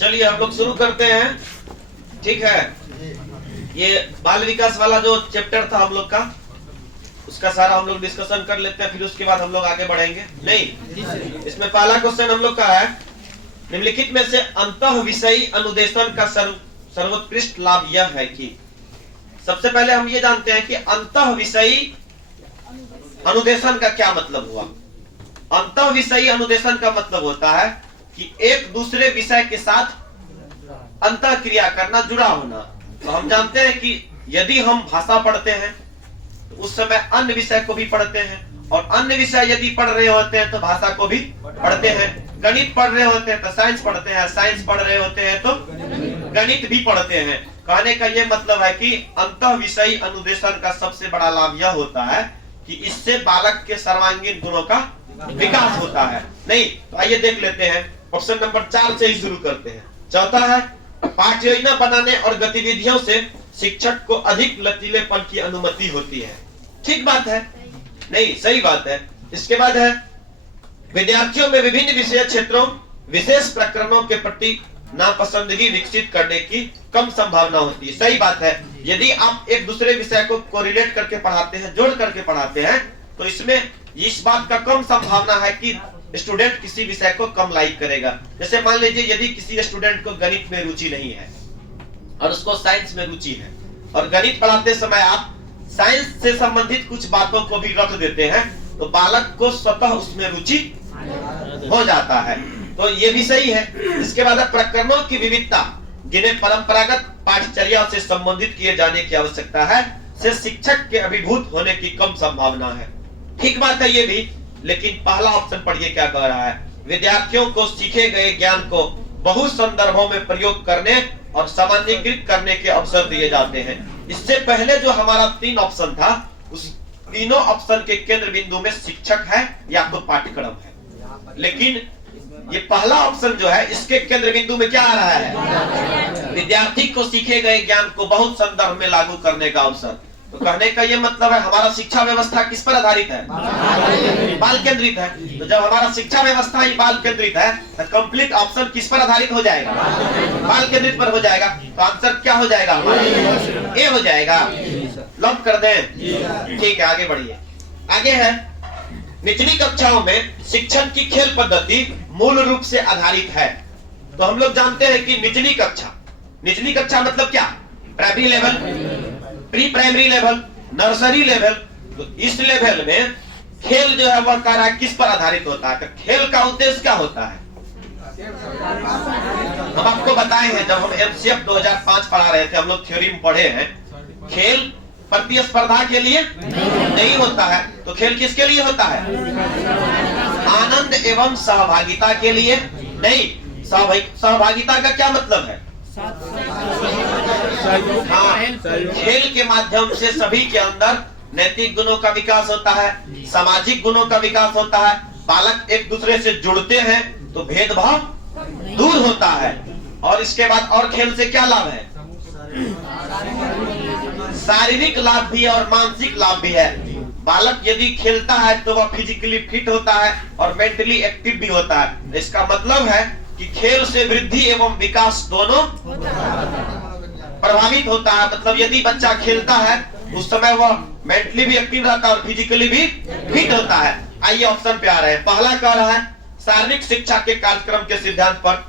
चलिए हम लोग शुरू करते हैं। ठीक है, ये बाल विकास वाला जो चैप्टर था हम लोग का, उसका सारा हम लोग डिस्कशन कर लेते हैं, फिर उसके बाद हम लोग आगे बढ़ेंगे। नहीं, इसमें पहला क्वेश्चन हम लोग का है, निम्नलिखित में से अंतः विषयी अनुदेशन का सर्वोत्कृष्ट लाभ यह है कि। सबसे पहले हम ये जानते हैं कि अंतः विषयी अनुदेशन का क्या मतलब हुआ। अंतः विषयी अनुदेशन का मतलब होता है कि एक दूसरे विषय के साथ अंतः क्रिया करना, जुड़ा होना। तो हम जानते हैं कि यदि हम भाषा पढ़ते हैं तो उस समय अन्य विषय को भी पढ़ते हैं, और अन्य विषय यदि पढ़ रहे होते हैं तो भाषा को भी पढ़ते हैं। गणित पढ़ रहे होते हैं तो साइंस पढ़ते हैं, साइंस पढ़ रहे होते हैं तो गणित भी पढ़ते हैं। कहने का ये मतलब है कि अंतः विषयी अनुदेशन का सबसे बड़ा लाभ यह होता है कि इससे बालक के सर्वांगीण गुणों का विकास होता है। नहीं तो आइए देख लेते हैं, ऑप्शन नंबर 4 से ही शुरू करते हैं। चौथा है, पाठ्य योजना बनाने और गतिविधियों से शिक्षक को अधिक लचीलेपन की अनुमति होती है। ठीक बात है, नहीं सही बात है। इसके बाद है, विद्यार्थियों में विभिन्न विषय क्षेत्रों विशेष प्रकरणों के प्रति नापसंदगी विकसित करने की कम संभावना होती है। सही बात है, यदि आप एक दूसरे विषय को कोरिलेट करके पढ़ाते हैं, जोड़ करके पढ़ाते हैं, तो इसमें इस बात का कम संभावना है कि स्टूडेंट किसी विषय को कम लाइक करेगा। जैसे मान लीजिए यदि किसी स्टूडेंट को गणित में रुचि नहीं है और उसको साइंस में रुचि है, और गणित पढ़ाते समय आप साइंस से संबंधित कुछ बातों को भी रख देते हैं, तो बालक को स्वतः उसमें रुचि हो जाता है। तो ये भी सही है। इसके बाद प्रकरणों की विविधता जिन्हें परंपरागत पाठचर्या से संबंधित किए जाने की आवश्यकता है, से शिक्षक के अभिभूत होने की कम संभावना है। ठीक बात है ये भी, लेकिन पहला ऑप्शन पढ़िए क्या कह रहा है, विद्यार्थियों को सीखे गए ज्ञान को बहु संदर्भों में प्रयोग करने और सामान्यीकृत करने के अवसर दिए जाते हैं। इससे पहले जो हमारा 3 ऑप्शन था, उस तीनों ऑप्शन के केंद्र बिंदु में शिक्षक है या तो पाठ्यक्रम है, लेकिन ये पहला ऑप्शन जो है, इसके केंद्र बिंदु में क्या आ रहा है, विद्यार्थी को सीखे गए ज्ञान को बहुत संदर्भ में लागू करने का अवसर। तो कहने का ये मतलब है, हमारा शिक्षा व्यवस्था किस पर आधारित है, बाल केंद्रित है। तो जब हमारा शिक्षा व्यवस्था ही बाल केंद्रित है, तो कंप्लीट ऑप्शन किस पर आधारित हो जाएगा, बाल केंद्रित पर हो जाएगा। तो आंसर क्या हो जाएगा हमारा, ए हो जाएगा। लॉक कर दें, ठीक है आगे बढ़िए। आगे है, निचली कक्षाओं में शिक्षण की खेल पद्धति मूल रूप से आधारित है। तो हम लोग जानते हैं कि निचली कक्षा मतलब क्या, primary level, pre primary level, nursery level. तो इस लेवल में खेल जो है वह कार्य किस पर आधारित होता है, खेल का उद्देश्य क्या होता है। हम आपको बताए हैं, जब हम एमसीएफ 2005 पढ़ा रहे थे, हम लोग थ्योरी में पढ़े हैं, खेल प्रतिस्पर्धा के लिए नहीं होता है। तो खेल किसके लिए होता है, आनंद एवं सहभागिता के लिए। नहीं, सहभागिता का क्या मतलब है, हाँ, खेल के माध्यम से सभी के अंदर नैतिक गुणों का विकास होता है, सामाजिक गुणों का विकास होता है, बालक एक दूसरे से जुड़ते हैं तो भेदभाव दूर होता है। और इसके बाद और खेल से क्या लाभ है, शारीरिक लाभ भी है और मानसिक लाभ भी है। बालक यदि खेलता है तो वह फिजिकली फिट होता है और मेंटली एक्टिव भी होता है। इसका मतलब है कि खेल से वृद्धि एवं विकास दोनों प्रभावित होता है। मतलब यदि बच्चा खेलता है उस समय वह मेंटली भी एक्टिव रहता है और फिजिकली भी फिट होता है। आइए ऑप्शन पे आ रहे हैं। पहला कह रहा है, शारीरिक शिक्षा के कार्यक्रम के सिद्धांत पर,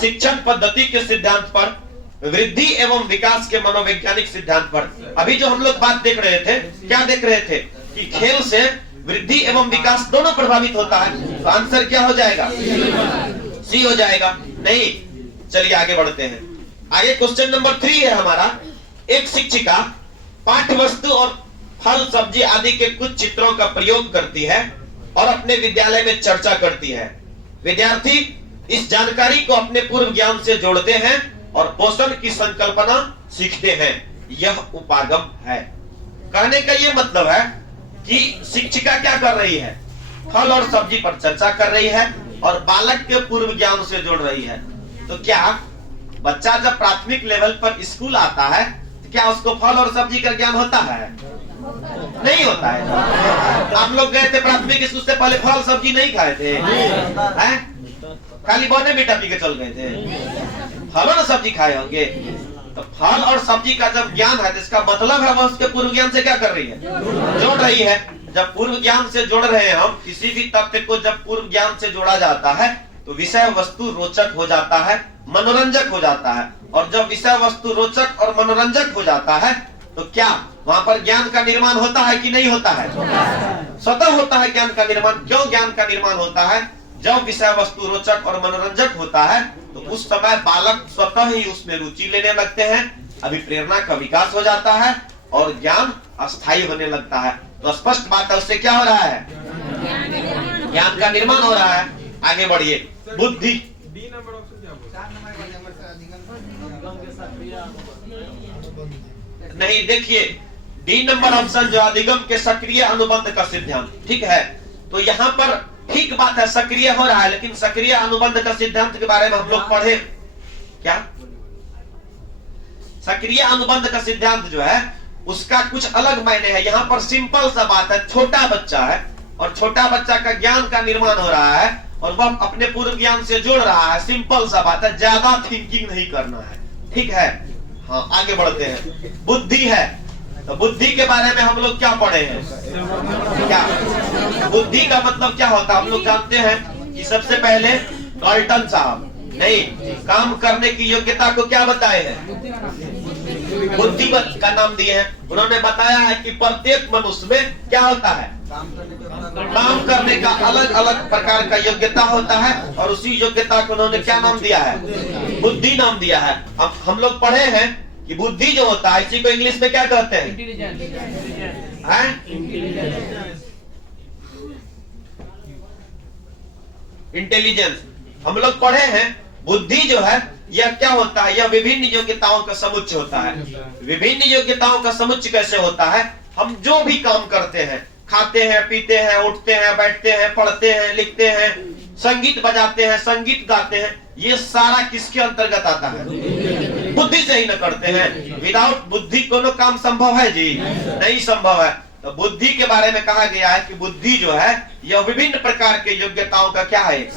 शिक्षण पद्धति के सिद्धांत पर, वृद्धि एवं विकास के मनोवैज्ञानिक सिद्धांत पर। अभी जो हम लोग बात देख रहे थे, क्या देख रहे थे कि खेल से वृद्धि एवं विकास दोनों प्रभावित होता है। तो आंसर क्या हो जाएगा, सी हो जाएगा। नहीं, चलिए आगे बढ़ते हैं। आगे क्वेश्चन नंबर 3 है हमारा, एक शिक्षिका पाठ्य वस्तु और फल सब्जी आदि के कुछ चित्रों का प्रयोग करती है और अपने विद्यालय में चर्चा करती है। विद्यार्थी इस जानकारी को अपने पूर्व ज्ञान से जोड़ते हैं और पोषण की संकल्पना सीखते हैं। यह उपागम है। कहने का यह मतलब है कि शिक्षिका क्या कर रही है, फल और सब्जी पर चर्चा कर रही है और बालक के पूर्व ज्ञान से जोड़ रही है। तो क्या बच्चा जब प्राथमिक लेवल पर स्कूल आता है तो क्या उसको फल और सब्जी का ज्ञान होता है, नहीं होता है। आप लोग गए थे प्राथमिक स्कूल से पहले फल सब्जी नहीं खाए थे, हैं? खाली बने मीठा पी के चल गए थे? फल और सब्जी खाए होंगे। तो फल और सब्जी का जब ज्ञान है तो इसका मतलब है वह उसके पूर्व ज्ञान से क्या कर रही है? जोड़ रही है। जब पूर्व ज्ञान से जोड़ रहे हैं हम, किसी भी तथ्य को जब पूर्व ज्ञान से जोड़ा जाता है तो विषय वस्तु रोचक हो जाता है, मनोरंजक हो जाता है। और जब विषय वस्तु रोचक और मनोरंजक हो जाता है तो क्या वहां पर ज्ञान का निर्माण होता है कि नहीं होता है? स्वतः होता है ज्ञान का निर्माण। क्यों ज्ञान का निर्माण होता है? जब विषय वस्तु रोचक और मनोरंजक होता है तो उस समय बालक स्वतः ही उसमें रुचि लेने लगते हैं, अभिप्रेरणा का विकास हो जाता है और ज्ञान अस्थायी होने लगता है। तो स्पष्ट बात है, उससे क्या हो रहा है? ज्ञान का निर्माण हो रहा है। आगे बढ़िए। बुद्धि नहीं, देखिए डी नंबर ऑप्शन जो अधिगम के सक्रिय अनुबंध का सिद्धांत, ठीक है। तो यहाँ पर ठीक बात है, सक्रिय हो रहा है, लेकिन सक्रिय अनुबंध का सिद्धांत के बारे में हम लोग पढ़े क्या? सक्रिय अनुबंध का सिद्धांत जो है उसका कुछ अलग मायने है। यहाँ पर सिंपल सा बात है, छोटा बच्चा है और छोटा बच्चा का ज्ञान का निर्माण हो रहा है और वह अपने पूर्व ज्ञान से जोड़ रहा है। सिंपल सा बात है, ज्यादा थिंकिंग नहीं करना है, ठीक है। हाँ, आगे बढ़ते हैं। बुद्धि है, तो बुद्धि के बारे में हम लोग क्या पढ़े हैं? क्या बुद्धि का मतलब क्या होता है? हम लोग जानते हैं कि सबसे पहले गाल्टन साहब नहीं काम करने की योग्यता को क्या बताए हैं? बुद्धि का नाम दिए हैं। उन्होंने बताया है कि प्रत्येक मनुष्य में क्या होता है? काम करने का अलग अलग प्रकार का योग्यता होता है और उसी योग्यता को उन्होंने क्या नाम दिया है? बुद्धि नाम दिया है। अब हम लोग पढ़े हैं कि बुद्धि जो होता है इसी को इंग्लिश में क्या कहते हैं? इंटेलिजेंस। हम लोग पढ़े हैं बुद्धि जो है यह क्या होता है? यह विभिन्न योग्यताओं का समुच्चय होता है। विभिन्न योग्यताओं का समुच्चय कैसे होता है? हम जो भी काम करते हैं, खाते हैं, पीते हैं, उठते हैं, बैठते हैं, पढ़ते हैं, लिखते हैं, संगीत बजाते हैं, संगीत गाते हैं, ये सारा किसके अंतर्गत आता है? बुद्धि से ही न करते हैं। विदाउट बुद्धि कोनो काम संभव है जी? नहीं संभव है। तो बुद्धि के बारे में कहा गया है कि बुद्धि जो है यह विभिन्न प्रकार के योग्यताओं का क्या है?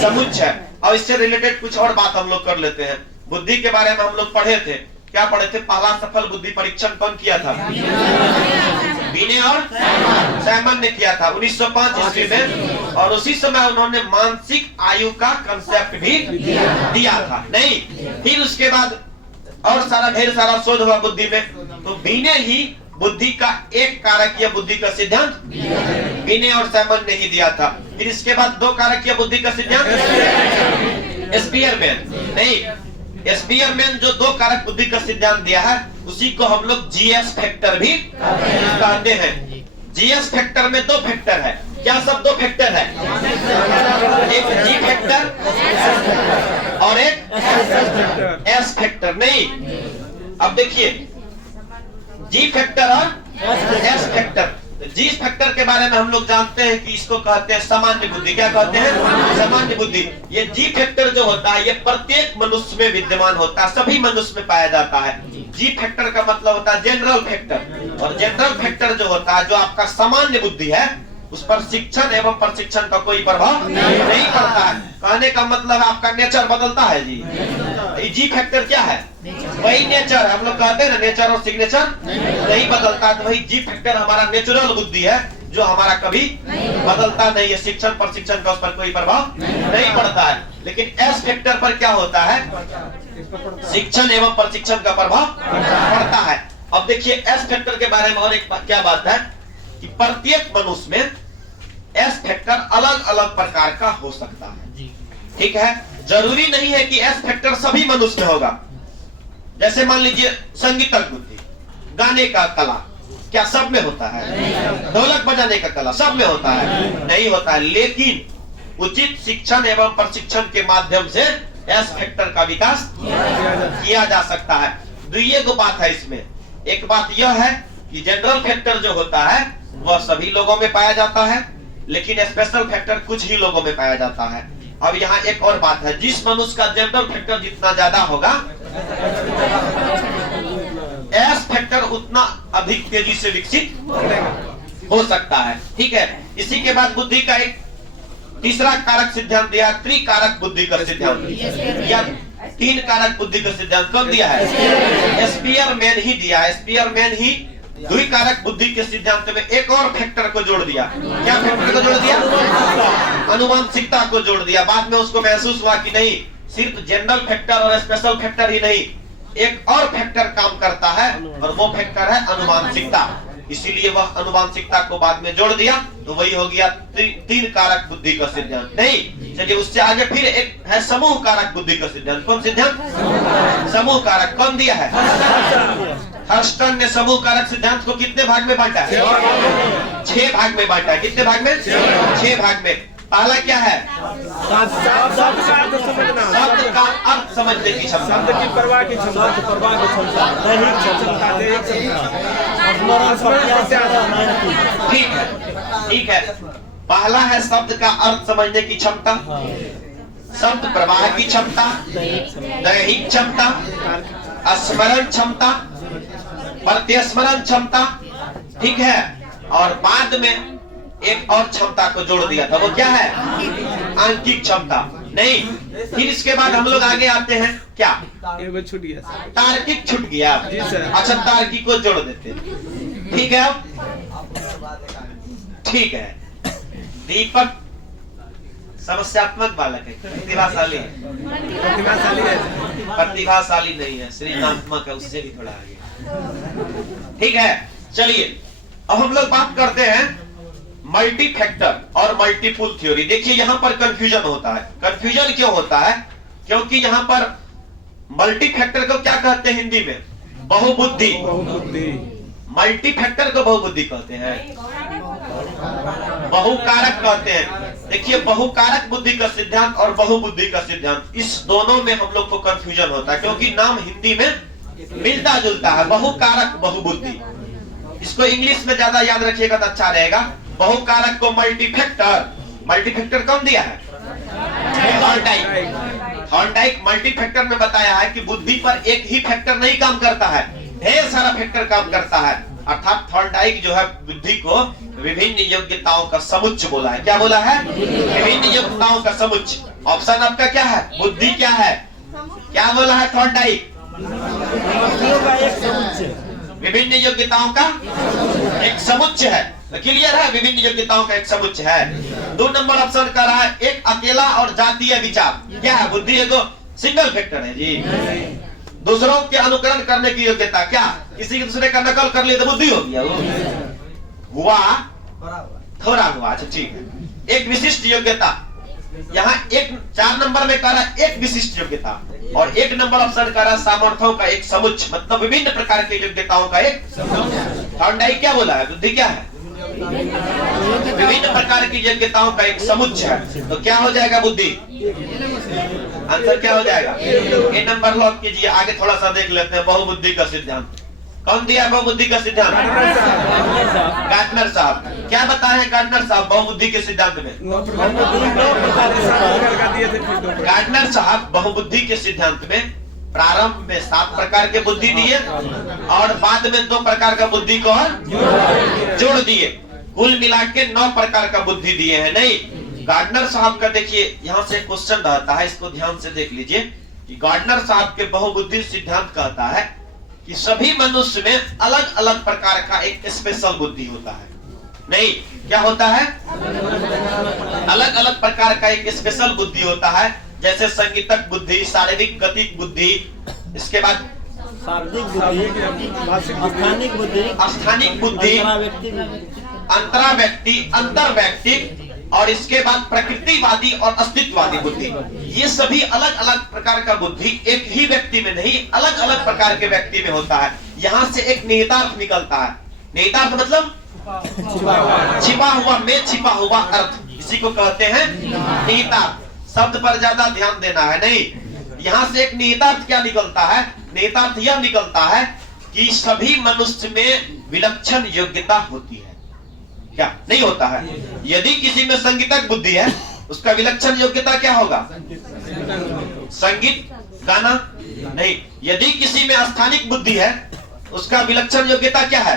समुच्चय है। और इससे रिलेटेड कुछ और बात हम लोग कर लेते हैं। बुद्धि के बारे में हम लोग पढ़े थे, क्या पढ़े थे? पहला सफल बुद्धि परीक्षण कौन किया था? बिने और सैमन ने किया था 1905 ईस्वी में। और उसी समय उन्होंने मानसिक आयु का कंसेप्ट भी दिया था। नहीं, फिर उसके बाद और सारा ढेर सारा शोध हुआ बुद्धि में। तो बिने ही बुद्धि का एक कारकीय बुद्धि का सिद्धांत बिने और सैमन ने ही दिया था। फिर इसके बाद दो कारकीय बुद्धि का सिद्धांत स्पीयरमैन नहीं, स्पीयरमैन जो दो कारक बुद्धि का सिद्धांत दिया है उसी को हम लोग जीएस फैक्टर भी कहते हैं। जीएस फैक्टर में दो फैक्टर है। क्या सब दो फैक्टर है? एक जी फैक्टर और एक एस फैक्टर। नहीं, अब देखिए जी फैक्टर और एस फैक्टर। जी फैक्टर के बारे में हम लोग जानते हैं कि इसको कहते हैं सामान्य बुद्धि। क्या कहते हैं? सामान्य बुद्धि। ये जी फैक्टर जो होता है ये प्रत्येक मनुष्य में विद्यमान होता है, सभी मनुष्य में पाया जाता है। जी फैक्टर का मतलब होता है जनरल फैक्टर। और जनरल फैक्टर जो होता है, जो आपका सामान्य बुद्धि है, उस पर शिक्षण एवं प्रशिक्षण का कोई प्रभाव नहीं पड़ता है। कहने का मतलब आपका नेचर बदलता है जी। जी फैक्टर क्या है? वही नेचर है। हम लोग कहते हैं ना नेचर और सिग्नेचर नहीं बदलता, तो वही जी फैक्टर हमारा नेचुरल बुद्धि है जो हमारा कभी बदलता नहीं है। शिक्षण प्रशिक्षण का उस पर कोई प्रभाव नहीं पड़ता है। लेकिन एस फैक्टर पर क्या होता है? शिक्षण एवं प्रशिक्षण का प्रभाव पड़ता है। अब देखिए एस फैक्टर के बारे में और एक क्या बात है कि प्रत्येक मनुष्य में एस फैक्टर अलग अलग प्रकार का हो सकता है, ठीक है। जरूरी नहीं है कि एस फैक्टर सभी मनुष्य में होगा। जैसे मान लीजिए संगीतज्ञ बुद्धि, गाने का कला क्या सब में होता है? ढोलक बजाने का कला सब में होता है? नहीं होता है। लेकिन उचित शिक्षण एवं प्रशिक्षण के माध्यम से एस फैक्टर का विकास किया जा सकता है। दुइये को बात है इसमें। एक बात यह है कि जनरल फैक्टर जो होता है वह सभी लोगों में पाया जाता है, लेकिन स्पेशल फैक्टर कुछ ही लोगों में पाया जाता है। अब यहाँ एक और बात है, जिस मनुष्य का जनरल फैक्टर जितना ज्यादा होगा एस फैक्टर उतना अधिक तेजी से विकसित हो सकता है, ठीक है। इसी के बाद बुद्धि का एक तीसरा कारक सिद्धांत दिया त्रिकारक बुद्धि का सिद्धांत, या 3 कारक बुद्धि का सिद्धांत कौन दिया है? स्पीयरमैन ही दिया है। स्पीयरमैन ही द्विकारक बुद्धि के सिद्धांत में एक और फैक्टर को जोड़ दिया। क्या फैक्टर को जोड़ दिया? अनुवांशिकता को जोड़ दिया। बाद में उसको महसूस हुआ कि नहीं, सिर्फ जनरल फैक्टर और स्पेशल फैक्टर ही नहीं, एक और फैक्टर काम करता है और वो फैक्टर है अनुवांशिकता। इसीलिए वह अनुवांशिकता को बाद में जोड़ दिया, तो वही हो गया 3 कारक बुद्धि का सिद्धांत। नहीं, चलिए उससे आगे फिर एक है समूह कारक बुद्धि का सिद्धांत। कौन सिद्धांत? समूह कारक। कौन दिया है? हर्स्टन ने समूह कारक सिद्धांत को कितने भाग में बांटा है? 6 भाग में बांटा है। कितने भाग में? 6 भाग में। पहला क्या है? शब्द का अर्थ समझने की क्षमता, शब्द की परवाह की क्षमता, ठीक है, ठीक है। पहला है शब्द का अर्थ समझने की क्षमता, शब्द प्रवाह की क्षमता, दैहिक क्षमता, स्मरण क्षमता, प्रत्यस्मरण क्षमता, ठीक है। और बाद में एक और क्षमता को जोड़ दिया था, वो क्या है? आंकिक क्षमता। नहीं, फिर इसके बाद हम लोग आगे आते हैं, क्या? छूट गया, तार्किक छूट गया। अच्छा, तार्किक को जोड़ देते, ठीक है। अब ठीक है, दीपक समस्यात्मक बालक है, प्रतिभाशाली है। प्रतिभाशाली नहीं है, सृजनात्मक है, उससे भी थोड़ा आगे। ठीक है, चलिए अब हम लोग बात करते हैं मल्टी फैक्टर और मल्टीपुल थ्योरी। देखिए यहाँ पर कंफ्यूजन होता है। कंफ्यूजन क्यों होता है? क्योंकि यहाँ पर मल्टी फैक्टर को क्या कहते हैं हिंदी में? बहुबुद्धि। मल्टी फैक्टर को बहुबुद्धि कहते हैं, बहुकारक कहते हैं। देखिए, बहुकारक बुद्धि का सिद्धांत और बहुबुद्धि का सिद्धांत, इस दोनों में हम लोग को कंफ्यूजन होता है, क्योंकि नाम हिंदी में मिलता जुलता है, बहुकारक बहुबुद्धि। इसको इंग्लिश में ज्यादा याद रखिएगा तो अच्छा रहेगा। बहुकारक को मल्टी फैक्टर, मल्टी फैक्टर कौन दिया है? थॉर्नडाइक। थॉर्नडाइक मल्टी फैक्टर में बताया है कि बुद्धि पर एक ही फैक्टर नहीं काम करता है, ढेर सारा फैक्टर काम करता है। अर्थात थॉर्नडाइक जो है बुद्धि को विभिन्न योग्यताओं का समुच्चय बोला है। क्या बोला है? विभिन्न योग्यताओं का समुच्चय। ऑप्शन आपका क्या है? बुद्धि क्या है? क्या बोला है थॉर्नडाइक? विभिन्न योग्यताओं का एक समुच्चय है। क्लियर है? विभिन्न योग्यताओं का एक समुच्चय है। 2 नंबर ऑप्शन कर रहा है एक अकेला और जातीय विचार। क्या है? बुद्धि एगो सिंगल फैक्टर है जी। दूसरों के अनुकरण करने की योग्यता, क्या किसी दूसरे का नकल कर लिया तो बुद्धि हो गया? हुआ थोड़ा हुआ। अच्छा ठीक है। एक विशिष्ट योग्यता, यहाँ 4 नंबर में कह रहा है एक विशिष्ट योग्यता, और 1 नंबर ऑप्शन कह रहा है सामर्थ्यों का एक समुच्चय, मतलब विभिन्न प्रकार की योग्यताओं का एक समुच्चय। थॉर्नडाइक क्या बोला है? बुद्धि क्या है? विभिन्न प्रकार की योग्यताओं का एक समुच्चय है। तो क्या हो जाएगा बुद्धि? आंसर क्या हो जाएगा? ए नंबर लॉक कीजिए। आगे थोड़ा सा देख लेते हैं बहुबुद्धि का सिद्धांत। कौन दिया बहुबुद्धि का सिद्धांत? गार्डनर साहब। क्या बताए हैं गार्डनर साहब बहुबुद्धि के सिद्धांत में? गार्डनर साहब बहुबुद्धि के सिद्धांत में प्रारंभ में 7 प्रकार के बुद्धि दिए और बाद में 2 प्रकार का बुद्धि को जोड़ दिए। कुल मिला के 9 प्रकार का बुद्धि दिए हैं। नहीं, गार्डनर साहब का देखिए यहाँ से क्वेश्चन रहता है, इसको ध्यान से देख लीजिए कि गार्डनर साहब के बहुबुद्धि सिद्धांत कहता है कि सभी मनुष्य में अलग अलग प्रकार का एक स्पेशल बुद्धि होता है। नहीं, क्या होता है? अलग अलग प्रकार का एक स्पेशल बुद्धि होता है, जैसे संगीतक बुद्धि, शारीरिक गतिक बुद्धि, इसके बाद शाब्दिक बुद्धि, स्थानिक बुद्धि, अंतरा व्यक्ति, अंतर व्यक्ति, और इसके बाद प्रकृतिवादी और अस्तित्ववादी बुद्धि। ये सभी अलग अलग प्रकार का बुद्धि एक ही व्यक्ति में नहीं, अलग अलग प्रकार के व्यक्ति में होता है। यहाँ से एक निहितार्थ निकलता है। निहितार्थ मतलब छिपा हुआ में छिपा हुआ अर्थ, इसी को कहते हैं निहितार्थ। शब्द पर ज्यादा ध्यान देना है। नहीं, यहाँ से एक निहितार्थ क्या निकलता है? निहितार्थ यह निकलता है कि सभी मनुष्य में विलक्षण योग्यता होती है। क्या नहीं होता है? यदि किसी में संगीतक बुद्धि है, उसका विलक्षण योग्यता क्या होगा? संगीत गाना। नहीं, यदि किसी में स्थानिक बुद्धि है, उसका विलक्षण योग्यता क्या है?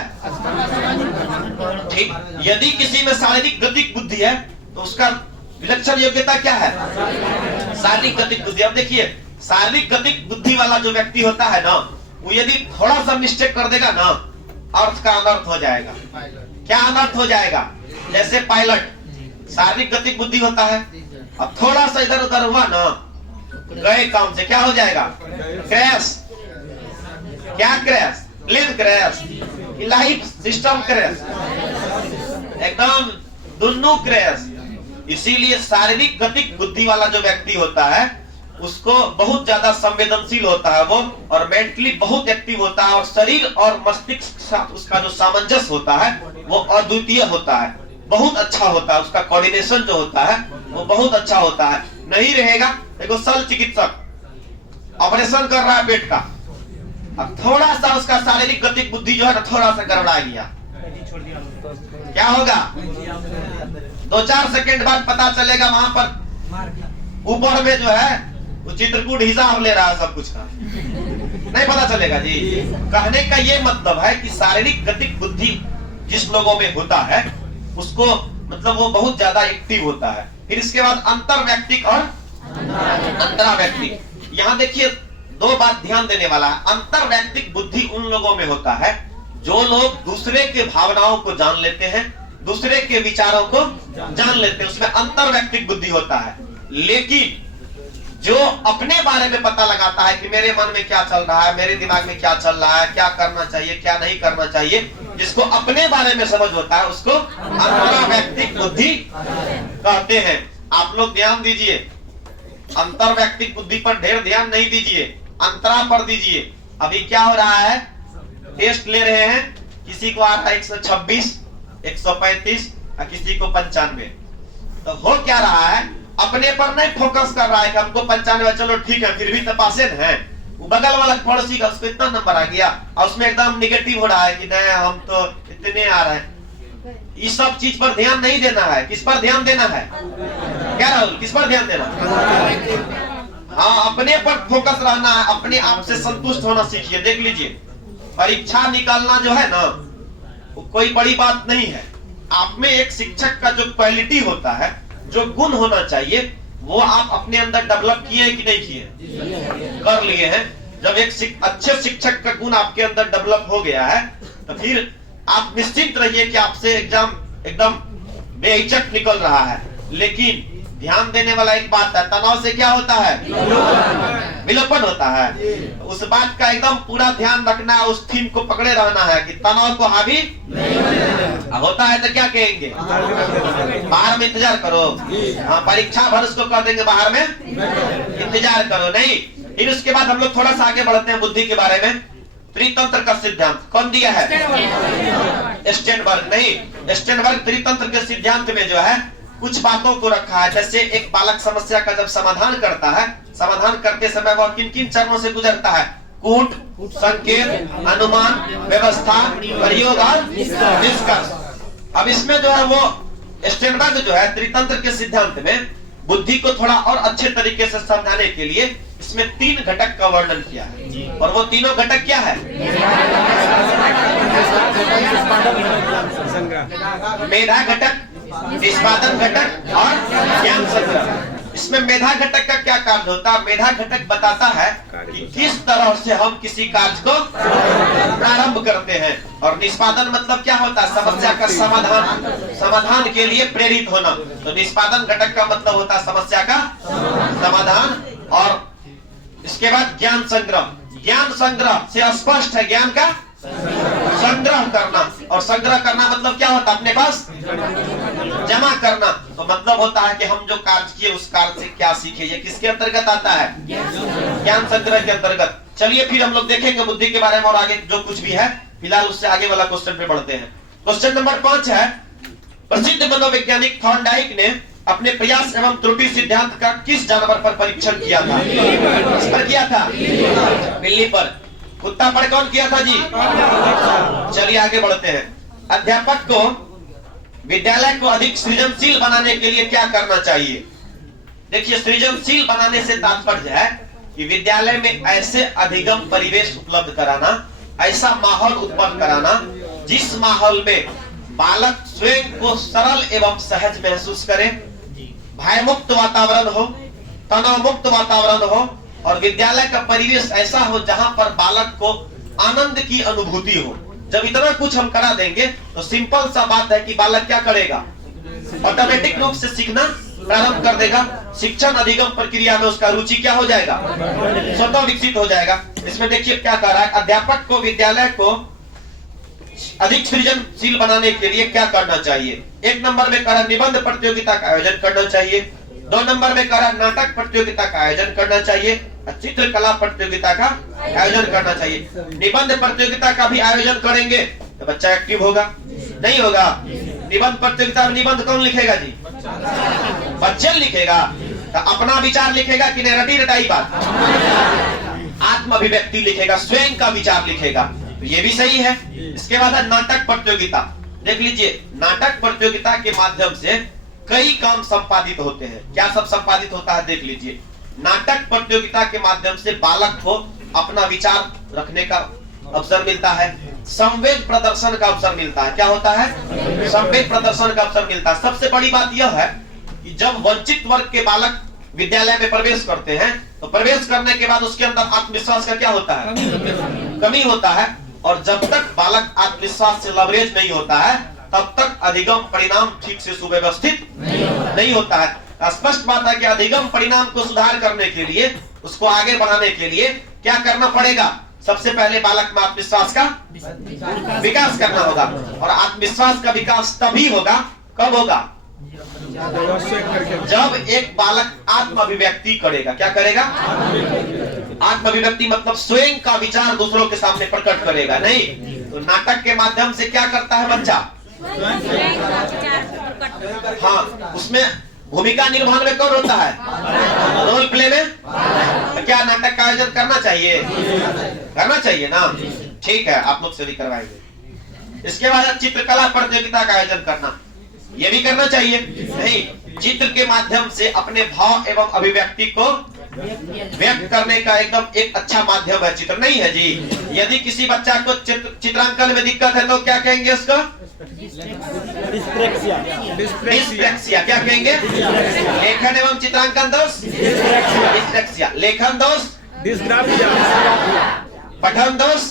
ठीक। यदि किसी में शारीरिक गतिक बुद्धि है, तो उसका विलक्षण योग्यता क्या है? शारीरिक गतिक बुद्धि। अब देखिए, शारीरिक गतिक बुद्धि वाला जो व्यक्ति होता है ना, वो यदि थोड़ा सा मिस्टेक कर देगा ना, अर्थ का अनर्थ हो जाएगा। क्या अनर्थ हो जाएगा? जैसे पायलट, शारीरिक गतिक बुद्धि होता है, अब थोड़ा सा इधर उधर हुआ ना, गए काम से, क्या हो जाएगा? क्रैश। क्या crash? Plane crash, life system crash, एकदम दोनों क्रैश। इसीलिए शारीरिक गतिक बुद्धि वाला जो व्यक्ति होता है, उसको बहुत ज्यादा संवेदनशील होता है वो, और मेंटली बहुत एक्टिव होता है, और शरीर और मस्तिष्क के साथ उसका जो सामंजस्य होता है वो अद्वितीय होता है, बहुत अच्छा होता है। उसका कोऑर्डिनेशन जो होता है वो बहुत अच्छा होता है। नहीं रहेगा, देखो शल्य चिकित्सक ऑपरेशन कर रहा है पेट का, अब थोड़ा सा उसका शारीरिक गतिक बुद्धि जो है ना, थोड़ा सा गड़बड़ा गया, क्या होगा? 2-4 सेकंड बाद पता चलेगा वहां पर ऊपर में जो है वो चित्रकूट हिसाब ले रहा है सब कुछ का, नहीं पता चलेगा जी। कहने का ये मतलब है कि शारीरिक गतिक बुद्धि जिस लोगों में होता है उसको मतलब वो बहुत ज्यादा एक्टिव होता है। फिर इसके बाद अंतर व्यक्तिक और अंतरा व्यक्तिक। यहाँ देखिए 2 बात ध्यान देने वाला है। अंतर व्यक्तिक बुद्धि उन लोगों में होता है जो लोग दूसरे के भावनाओं को जान लेते हैं, दूसरे के विचारों को जान लेते हैं, उसमें अंतर व्यक्तिक बुद्धि होता है। लेकिन जो अपने बारे में पता लगाता है कि मेरे मन में क्या चल रहा है, मेरे दिमाग में क्या चल रहा है, क्या करना चाहिए क्या नहीं करना चाहिए, जिसको अपने बारे में समझ होता है, उसको अंतर व्यक्तिक बुद्धि कहते हैं। आप लोग ध्यान दीजिए, अंतर व्यक्तिक बुद्धि पर ढेर ध्यान नहीं दीजिए, अंतरा पर दीजिए। अभी क्या हो रहा है, टेस्ट ले रहे हैं, किसी को आ रहा है 126, 135 और किसी को 95। तो हो क्या रहा है, अपने पर नहीं फोकस कर रहा है कि हमको 95, चलो ठीक है, फिर भी तो पास है। वो बगल वाला पड़ोसी का उसको इतना नंबर आ गया, और उसमें एकदम निगेटिव हो रहा है कि नहीं हम तो इतने आ रहे हैं। इस सब चीज पर ध्यान नहीं देना है। किस पर ध्यान देना है? क्या राहुल, किस पर ध्यान देना है? हाँ, अपने पर फोकस रहना है, अपने आप से संतुष्ट होना सीखिए। देख लीजिए, परीक्षा निकालना जो है ना, वो कोई बड़ी बात नहीं है। आप में एक शिक्षक का जो क्वालिटी होता है, जो गुण होना चाहिए, वो आप अपने अंदर डेवलप किए कि नहीं किए? कर लिए हैं। जब एक अच्छे शिक्षक का गुण आपके अंदर डेवलप हो गया है, तो फिर आप निश्चिंत रहिए कि आपसे एग्जाम एकदम बेहिचक निकल रहा है। लेकिन ध्यान देने वाला एक बात है, तनाव से क्या होता है? विलोपन होता है। उस बात का एकदम पूरा ध्यान रखना है, उस थीम को पकड़े रहना है कि तनाव को हावी होता है तो क्या कहेंगे? बाहर में इंतजार करो। हाँ, परीक्षा भर उसको कर देंगे, बाहर में इंतजार करो नहीं। फिर उसके बाद हम लोग थोड़ा सा आगे बढ़ते हैं बुद्धि के बारे में। त्रितंत्र का सिद्धांत कौन दिया है? स्टेनबर्ग। नहीं, स्टेनबर्ग त्रितंत्र के सिद्धांत में जो है कुछ बातों को रखा है। जैसे एक बालक समस्या का जब समाधान करता है, समाधान करते समय वह किन किन चरणों से गुजरता है? कूट, संकेत, अनुमान, व्यवस्था, प्रयोग और निष्कर्ष। अब इसमें जो है वो स्टेनबर्ग जो है त्रितंत्र के सिद्धांत में बुद्धि को थोड़ा और अच्छे तरीके से समझाने के लिए इसमें 3 घटक का वर्णन किया है। और वो तीनों घटक क्या है? मेधा घटक, निष्पादन घटक और ज्ञान संग्रह। इसमें मेधा घटक का क्या कार्य होता है? मेधा घटक बताता है कि किस तरह से हम किसी कार्य को प्रारंभ करते हैं। और निष्पादन मतलब क्या होता है? समस्या का समाधान, समाधान के लिए प्रेरित होना। तो निष्पादन घटक का मतलब होता है समस्या का समाधान। और इसके बाद ज्ञान संग्रह। ज्ञान संग्रह से स्पष्ट है ज्ञान का संग्रह करना। और संग्रह करना मतलब क्या होता है? अपने पास जमा करना। तो मतलब होता है कि हम जो कार्य किए उस कार्य से क्या सीखे। ये किसके अंतर्गत आता है? ज्ञान संग्रह के अंतर्गत। चलिए फिर हम लोग देखेंगे बुद्धि के बारे में और आगे जो कुछ भी है। फिलहाल उससे आगे वाला क्वेश्चन पे बढ़ते हैं। क्वेश्चन नंबर 5 है, प्रसिद्ध मनोवैज्ञानिक थॉर्नडाइक ने अपने प्रयास एवं त्रुटि सिद्धांत का किस जानवर पर परीक्षण किया था? किस पर किया था? बिल्ली पर। कुत्ता पर कौन किया था जी? चलिए आगे बढ़ते हैं। अध्यापक को विद्यालय को अधिक सृजनशील बनाने के लिए क्या करना चाहिए? देखिए, सृजनशील बनाने से तात्पर्य है कि विद्यालय में ऐसे अधिगम परिवेश उपलब्ध कराना, ऐसा माहौल उत्पन्न कराना जिस माहौल में बालक स्वयं को सरल एवं सहज महसूस करे, भय मुक्त वातावरण हो, तनाव मुक्त वातावरण हो और विद्यालय का परिवेश ऐसा हो जहां पर बालक को आनंद की अनुभूति हो। जब इतना कुछ हम करा देंगे तो सिंपल सा बात है कि बालक क्या करेगा, ऑटोमेटिक रूप से सीखना प्रारंभ कर देगा। शिक्षण अधिगम प्रक्रिया में उसका रुचि क्या हो जाएगा, स्वतः विकसित हो जाएगा। इसमें देखिए क्या कह रहा है, अध्यापक को विद्यालय को अधिक सृजनशील बनाने के लिए क्या करना चाहिए। 1 नंबर में कह रहा निबंध प्रतियोगिता का आयोजन करना चाहिए। 2 नंबर में कह रहा नाटक प्रतियोगिता का आयोजन करना चाहिए, चित्रकला प्रतियोगिता का आयोजन करना चाहिए। निबंध प्रतियोगिता का भी आयोजन करेंगे तो बच्चा एक्टिव होगा, नहीं होगा। निबंध प्रतियोगिता में निबंध कौन लिखेगा जी, बच्चा लिखेगा। तो अपना विचार लिखेगा कि नहीं, रटी रटाई बात, आत्म अभिव्यक्ति लिखेगा, स्वयं का विचार लिखेगा, तो ये भी सही है। इसके बाद है नाटक प्रतियोगिता। देख लीजिए, नाटक प्रतियोगिता के माध्यम से कई काम संपादित होते हैं। क्या सब संपादित होता है देख लीजिए। नाटक प्रतियोगिता के माध्यम से बालक को अपना विचार रखने का अवसर मिलता है, संवेद प्रदर्शन का अवसर मिलता है। क्या होता है, संवेद प्रदर्शन का अवसर मिलता है। सबसे बड़ी बात यह है कि जब वंचित वर्ग के बालक विद्यालय में प्रवेश करते हैं तो प्रवेश करने के बाद उसके अंदर आत्मविश्वास का क्या होता है, कमी होता है। और जब तक बालक आत्मविश्वास से लवरेज नहीं होता है तब तक अधिगम परिणाम ठीक से सुव्यवस्थित नहीं होता है। स्पष्ट बात है कि अधिगम परिणाम को सुधार करने के लिए, उसको आगे बढ़ाने के लिए क्या करना पड़ेगा, सबसे पहले बालक में आत्मविश्वास का विकास करना होगा। और आत्मविश्वास का विकास तभी होगा, कब होगा, जब एक बालक आत्म अभिव्यक्ति करेगा। क्या करेगा, आत्म अभिव्यक्ति मतलब स्वयं का विचार दूसरों के सामने प्रकट करेगा। नहीं तो नाटक के माध्यम से क्या करता है बच्चा, हाँ, उसमें भूमिका निर्वहन में कौन होता है, रोल प्ले में। तो क्या नाटक का आयोजन करना चाहिए, करना चाहिए ना, ठीक है, आप लोग से भी करवाएंगे। इसके बाद चित्रकला प्रतियोगिता का आयोजन करना, ये भी करना चाहिए। नहीं, चित्र के माध्यम से अपने भाव एवं अभिव्यक्ति को व्यक्त करने का एकदम एक अच्छा माध्यम है चित्र, नहीं है जी। यदि किसी बच्चा को चित्रांकन में दिक्कत है तो क्या कहेंगे उसको, डिस्लेक्सिया। क्या कहेंगे, लेखन एवं चित्रांकन दोष डिस्लेक्सिया, लेखन दोष डिस्ग्राफिया, पठन दोष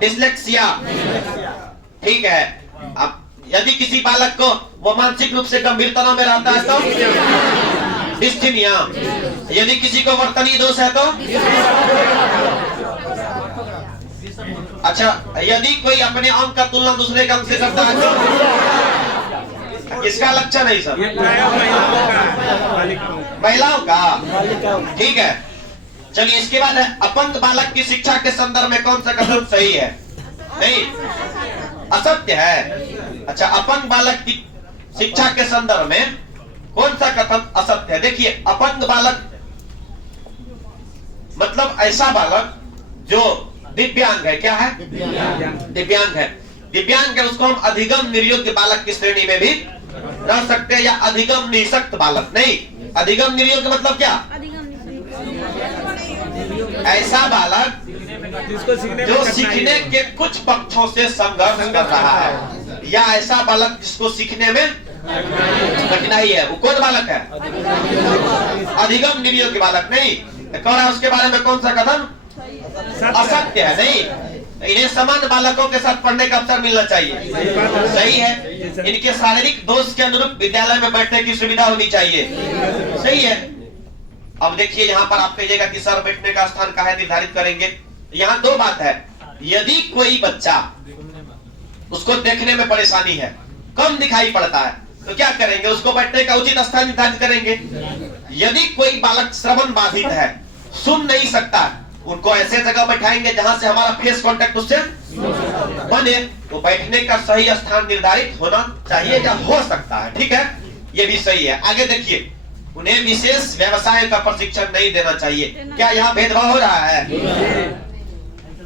डिस्लेक्सिया, ठीक है। अब यदि किसी बालक को वो मानसिक रूप से गंभीर तनाव में रहता है तो डिस्थीनिया, यदि किसी को वर्तनी दोष है तो, अच्छा, यदि कोई अपने अंक का तुलना दूसरे के अंक से करता है तो किसका लक्षण है सर, महिलाओं का, ठीक है। चलिए, इसके बाद है अपंग बालक की शिक्षा के संदर्भ में कौन सा कथन सही है, नहीं, असत्य है। अच्छा, अपंग बालक की शिक्षा के संदर्भ में कौन सा कथन असत्य है। देखिए, अपंग बालक मतलब ऐसा बालक जो दिव्यांग है। क्या है, दिव्यांग है। दिव्यांग है, उसको हम अधिगम निर्योग्य बालक की श्रेणी में भी रख सकते हैं, या अधिगम निःशक्त बालक। नहीं, अधिगम निर्योग्य मतलब क्या, ऐसा बालक जो सीखने के कुछ पक्षों से संघर्ष कर रहा है, या ऐसा बालक जिसको सीखने में कठिनाई है, वो कौन बालक है, अधिगम निर्योग्य बालक। नहीं, कौन है, उसके बारे में कौन सा कथन असत्य है। नहीं, इन्हें समान बालकों के साथ पढ़ने का अवसर मिलना चाहिए, सही है। इनके शारीरिक दोष के अनुरूप विद्यालय में बैठने की सुविधा होनी चाहिए, सही है। अब देखिए, यहाँ पर आप कहिएगा कि सर बैठने का स्थान कहाँ है, निर्धारित करेंगे। यहाँ दो बात है, यदि कोई बच्चा उसको देखने में परेशानी है, कम दिखाई पड़ता है, तो क्या करेंगे, उसको बैठने का उचित स्थान निर्धारित करेंगे। यदि कोई बालक श्रवण बाधित है, सुन नहीं सकता, उनको ऐसे जगह बैठाएंगे जहां से हमारा फेस कांटेक्ट उससे बने, तो बैठने का सही स्थान निर्धारित होना चाहिए या हो सकता है, ठीक है, ये भी सही है। आगे देखिए, उन्हें विशेष व्यवसाय का प्रशिक्षण नहीं देना चाहिए। क्या यहाँ भेदभाव हो रहा है,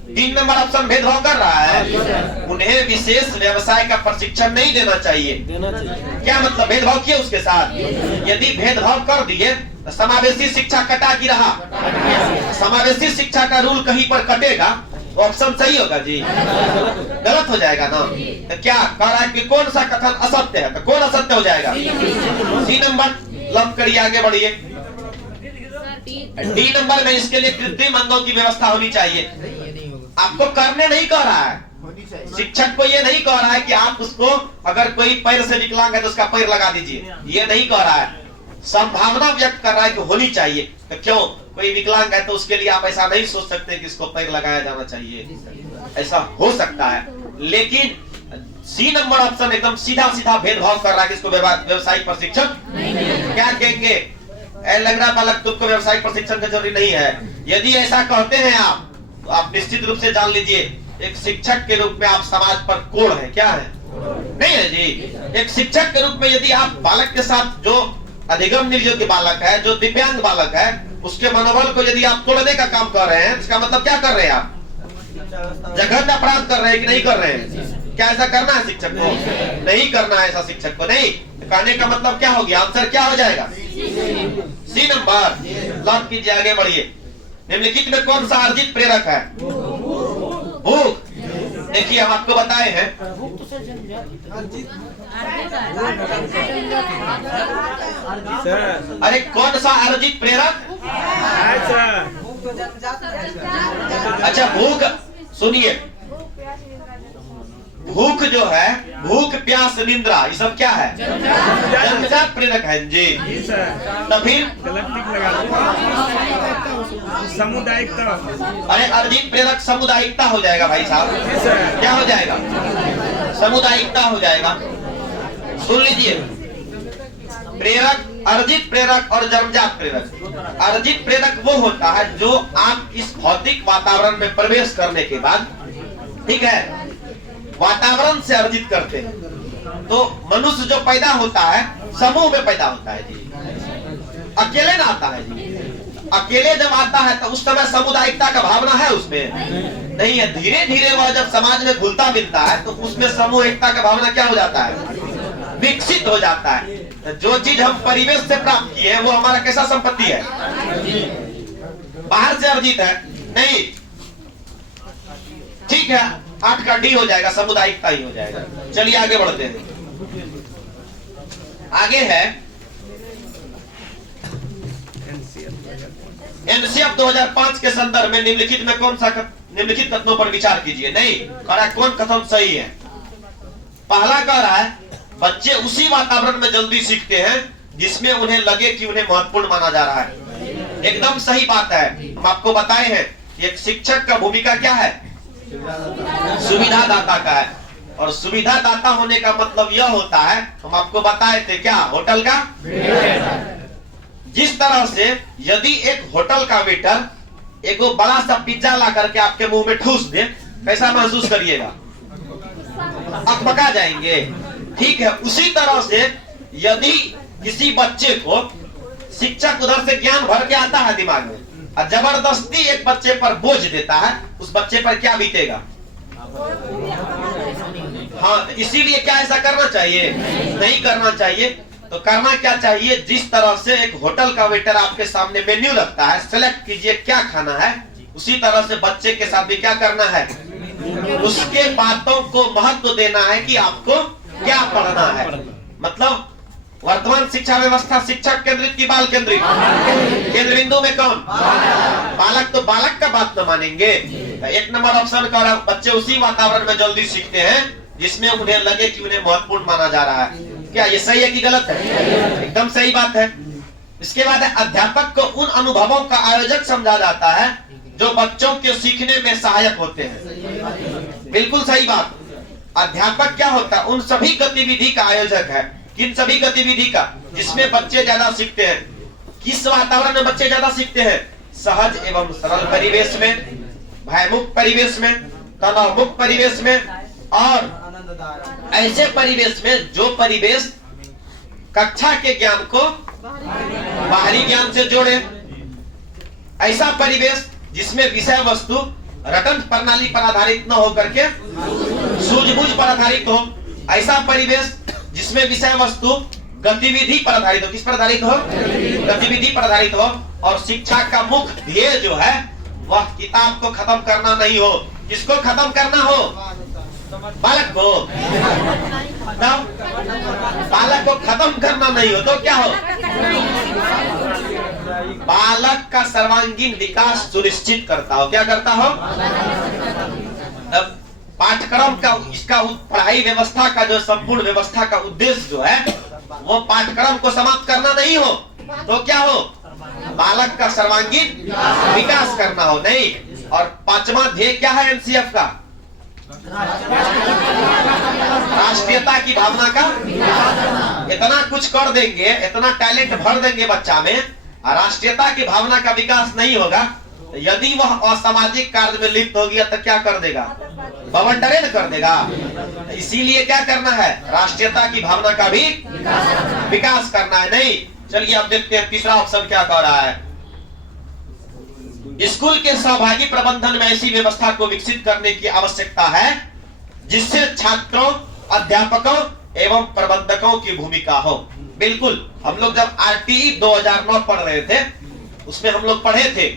3 नंबर ऑप्शन भेदभाव कर रहा है। उन्हें विशेष व्यवसाय का प्रशिक्षण नहीं देना चाहिए। क्या मतलब, भेदभाव किए उसके साथ। यदि भेदभाव कर दिए तो समावेशी शिक्षा कटा की रहा, समावेशी शिक्षा का रूल कहीं पर कटेगा ऑप्शन सही होगा जी? गलत हो जाएगा ना। तो क्या कह रहा है कि कौन सा कथन असत्य है? तो कौन असत्य हो जाएगा? C number. लंब करिए, आगे बढ़िए। डी नंबर में इसके लिए कृत्रिम अंगों की व्यवस्था होनी चाहिए। आपको करने नहीं कह रहा है, शिक्षक को ये नहीं कह रहा है कि आप उसको अगर कोई पैर से विकलांग है तो उसका पैर लगा दीजिए, ये नहीं कह रहा है। संभावना व्यक्त कर रहा है कि होनी चाहिए। तो क्यों कोई विकलांग है तो उसके लिए आप ऐसा नहीं सोच सकते कि इसको पैर लगाया जाना चाहिए? ऐसा हो सकता है, लेकिन सी नंबर ऑप्शन एकदम सीधा सीधा भेदभाव कर रहा है कि इसको व्यवसायिक प्रशिक्षण। क्या कहेंगे? लग रहा बालक तुमको व्यवसायिक प्रशिक्षण की जरूरी नहीं है। यदि ऐसा कहते हैं आप, तो आप निश्चित रूप से जान लीजिए एक शिक्षक के रूप में आप समाज पर कोढ़ है। क्या है? नहीं है जी। एक शिक्षक के रूप में यदि आप बालक के साथ, जो अधिगम निर्योग्य बालक है, जो दिव्यांग बालक है, उसके मनोबल को यदि आप तोड़ने का काम कर रहे हैं, इसका मतलब क्या कर रहे हैं? आप जघन्य अपराध कर रहे हैं कि नहीं कर रहे हैं? क्या ऐसा करना है शिक्षक को? नहीं करना है ऐसा शिक्षक को। नहीं कहने का मतलब क्या हो गया? आंसर क्या हो जाएगा? C number. लॉक कीजिए, आगे बढ़िए। निम्नलिखित में कौन सा अर्जित प्रेरक है? भूख। देखिए हम आपको बताए हैं, अरे कौन सा अर्जित प्रेरक? अच्छा भूख, सुनिए, भूख जो है, भूख प्यास निद्रा, ये सब क्या है? जन्मजात प्रेरक है जी। तो फिर सामुदायिकता। अरे अर्जित प्रेरक सामुदायिकता हो जाएगा भाई साहब। क्या हो जाएगा? सामुदायिकता हो जाएगा। सुन लीजिए, प्रेरक, अर्जित प्रेरक और जन्मजात प्रेरक। अर्जित प्रेरक वो होता है जो आप इस भौतिक वातावरण में प्रवेश करने के बाद, ठीक है, वातावरण से अर्जित करते हैं। तो मनुष्य जो पैदा होता है समूह में पैदा होता है जी, अकेले ना आता है जी। अकेले जब आता है तो उस समय सामुदायिकता का भावना है उसमें नहीं है। धीरे धीरे वह जब समाज में घुलता मिलता है तो उसमें समूह एकता का भावना क्या हो जाता है? विकसित हो जाता है। जो चीज हम परिवेश से प्राप्त किए हैं वो हमारा कैसा संपत्ति है? बाहर से अर्जित है नहीं। ठीक है, 8 का डी हो जाएगा, सामुदायिकता ही हो जाएगा। चलिए आगे बढ़ते हैं। आगे है एनसीएफ 2005 के संदर्भ में निम्नलिखित में कौन सा निम्नलिखित कथनों पर विचार कीजिए। नहीं कह रहा कौन कथन सही है। पहला कह रहा है बच्चे उसी वातावरण में जल्दी सीखते हैं जिसमें उन्हें लगे कि उन्हें महत्वपूर्ण माना जा रहा है। एकदम सही बात है। हम आपको बताए हैं कि एक शिक्षक का भूमिका क्या है? सुविधा दाता का है। और सुविधा दाता होने का मतलब यह होता है, हम आपको बताए थे क्या, होटल का। जिस तरह से यदि एक होटल का वेटर एक बड़ा सा पिज्जा ला करके आपके मुंह में ठूस दे, कैसा महसूस करिएगा? अकबका जाएंगे। ठीक है, उसी तरह से यदि किसी बच्चे को शिक्षक उधर से ज्ञान भर के आता है दिमाग में और जबरदस्ती एक बच्चे पर बोझ देता है, उस बच्चे पर क्या बीतेगा? हाँ, इसीलिए क्या ऐसा करना चाहिए? नहीं करना चाहिए। तो करना क्या चाहिए? जिस तरह से एक होटल का वेटर आपके सामने मेन्यू रखता है, सेलेक्ट कीजिए क्या खाना है, उसी तरह से बच्चे के साथ भी क्या करना है? उसके बातों को महत्व देना है कि आपको क्या पढ़ना है। मतलब वर्तमान शिक्षा व्यवस्था शिक्षक केंद्रित की बाल केंद्रित? केंद्र बिंदु में कौन? बालक। तो बालक का बात न मानेंगे। एक नंबर ऑप्शन का बच्चे उसी वातावरण में जल्दी सीखते हैं जिसमें उन्हें लगे कि उन्हें महत्वपूर्ण माना जा रहा है। क्या ये सही है कि गलत है? एकदम सही बात है। इसके बाद अध्यापक को उन अनुभवों का आयोजक समझा जाता है जो बच्चों के सीखने में सहायक होते हैं। बिल्कुल सही बात। अध्यापक क्या होता है? उन सभी गतिविधि का आयोजक है। किन सभी गतिविधि का? जिसमें बच्चे ज्यादा सीखते हैं। किस वातावरण में बच्चे ज्यादा सीखते हैं? सहज एवं सरल परिवेश में, भयमुक्त परिवेश में, तनाव मुक्त परिवेश में, और ऐसे परिवेश में जो परिवेश कक्षा के ज्ञान को बाहरी ज्ञान से जोड़े। ऐसा परिवेश जिसमें विषय वस्तु रटन प्रणाली पर आधारित न होकर के सूझबूझ पर आधारित हो। ऐसा परिवेश जिसमें विषय वस्तु गतिविधि पर आधारित हो। किस पर आधारित हो? गतिविधि पर आधारित हो। और शिक्षा का मुख्य ध्येय जो है वह किताब को खत्म करना नहीं हो, किसको खत्म करना हो? बालक को। तब बालक को खत्म करना नहीं हो तो क्या हो? बालक का सर्वांगीण विकास सुनिश्चित करता हो। क्या करता हो? अब पाठ्यक्रम का, इसका पढ़ाई व्यवस्था का जो संपूर्ण व्यवस्था का उद्देश्य जो है वो पाठ्यक्रम को समाप्त करना नहीं हो तो क्या हो? बालक का सर्वांगीण विकास करना हो। नहीं। और पांचवा ध्येय क्या है एनसीएफ का? राष्ट्रीयता की भावना का। इतना कुछ कर देंगे, इतना टैलेंट भर देंगे बच्चा में, राष्ट्रीयता की भावना का विकास नहीं होगा, यदि वह असामाजिक कार्य में लिप्त हो गया तो क्या कर देगा? बवंडरेन कर देगा। इसीलिए क्या करना है? राष्ट्रीयता की भावना का भी विकास करना है। नहीं। चलिए अब देखते हैं तीसरा ऑप्शन क्या कह रहा है। स्कूल के सहभागी प्रबंधन में ऐसी व्यवस्था को विकसित करने की आवश्यकता है जिससे छात्रों, अध्यापकों एवं प्रबंधकों की भूमिका हो। बिल्कुल। हम लोग जब आरटीई 2009 पढ़ रहे थे उसमें हम लोग पढ़े थे,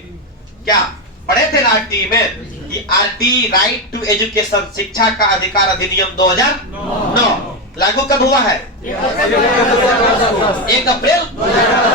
क्या पढ़े थे ना आरटीई में, कि आरटीई राइट टू एजुकेशन, शिक्षा का अधिकार अधिनियम 2009 लागू कब हुआ है? 1 अप्रैल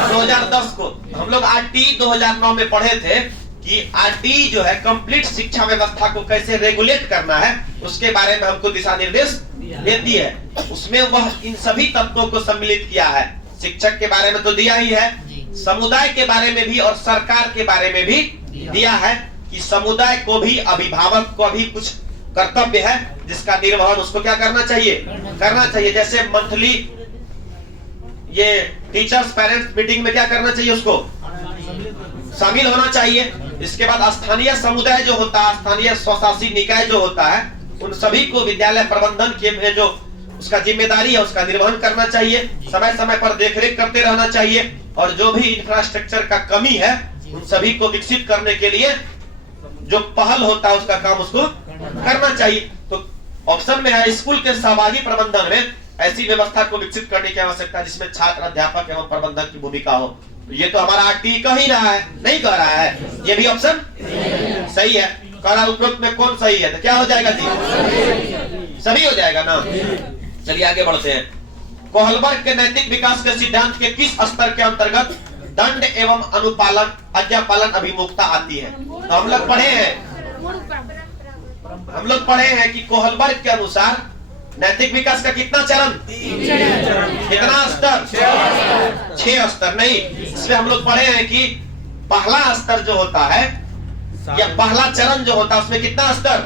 2010 को। हम लोग आरटीई 2009 में पढ़े थे कि आरटीई जो है कंप्लीट शिक्षा व्यवस्था को कैसे रेगुलेट करना है उसके बारे में हमको दिशा निर्देश देती है। उसमें वह इन सभी तत्वों को सम्मिलित किया है। शिक्षक के बारे में तो दिया ही है, समुदाय के बारे में भी और सरकार के बारे में भी दिया है कि समुदाय को भी, अभिभावक को भी कुछ कर्तव्य है जिसका निर्वहन उसको क्या करना चाहिए? करना चाहिए। जैसे मंथली ये टीचर्स पेरेंट्स मीटिंग में क्या करना चाहिए? उसको शामिल होना चाहिए। इसके बाद स्थानीय समुदाय जो होता है, स्थानीय स्वशासी निकाय जो होता है, उन सभी को विद्यालय प्रबंधन के में जो उसका जिम्मेदारी है उसका निर्वहन करना चाहिए। समय समय पर देखरेख करते रहना चाहिए और जो भी इंफ्रास्ट्रक्चर का कमी है उन सभी को विकसित करने के लिए जो पहल होता है उसका काम उसको करना चाहिए। तो ऑप्शन में है स्कूल के सहभागी प्रबंधन में ऐसी व्यवस्था को विकसित करने की आवश्यकता जिसमें छात्र, अध्यापक एवं प्रबंधक की भूमिका हो। ये तो हमारा आरटीई कह ही रहा है, नहीं कह रहा है। ये भी ऑप्शन सही है। कह रहा उपरोक्त में कौन सही है? तो क्या हो जाएगा जी? सभी हो जाएगा ना। चलिए आगे बढ़ते हैं। कोहलबर्ग के नैतिक विकास के सिद्धांत के किस स्तर के अंतर्गत दंड एवं अनुपालन, आज्ञा पालन अभिमुखता आती है? तो हम लोग पढ़े हैं कि कोहलबर्ग के अनुसार नैतिक विकास का कितना चरण? कितना स्तर? 6 स्तर। नहीं, इसमें हम लोग पढ़े हैं कि पहला स्तर जो होता है या पहला चरण जो होता है उसमें कितना स्तर?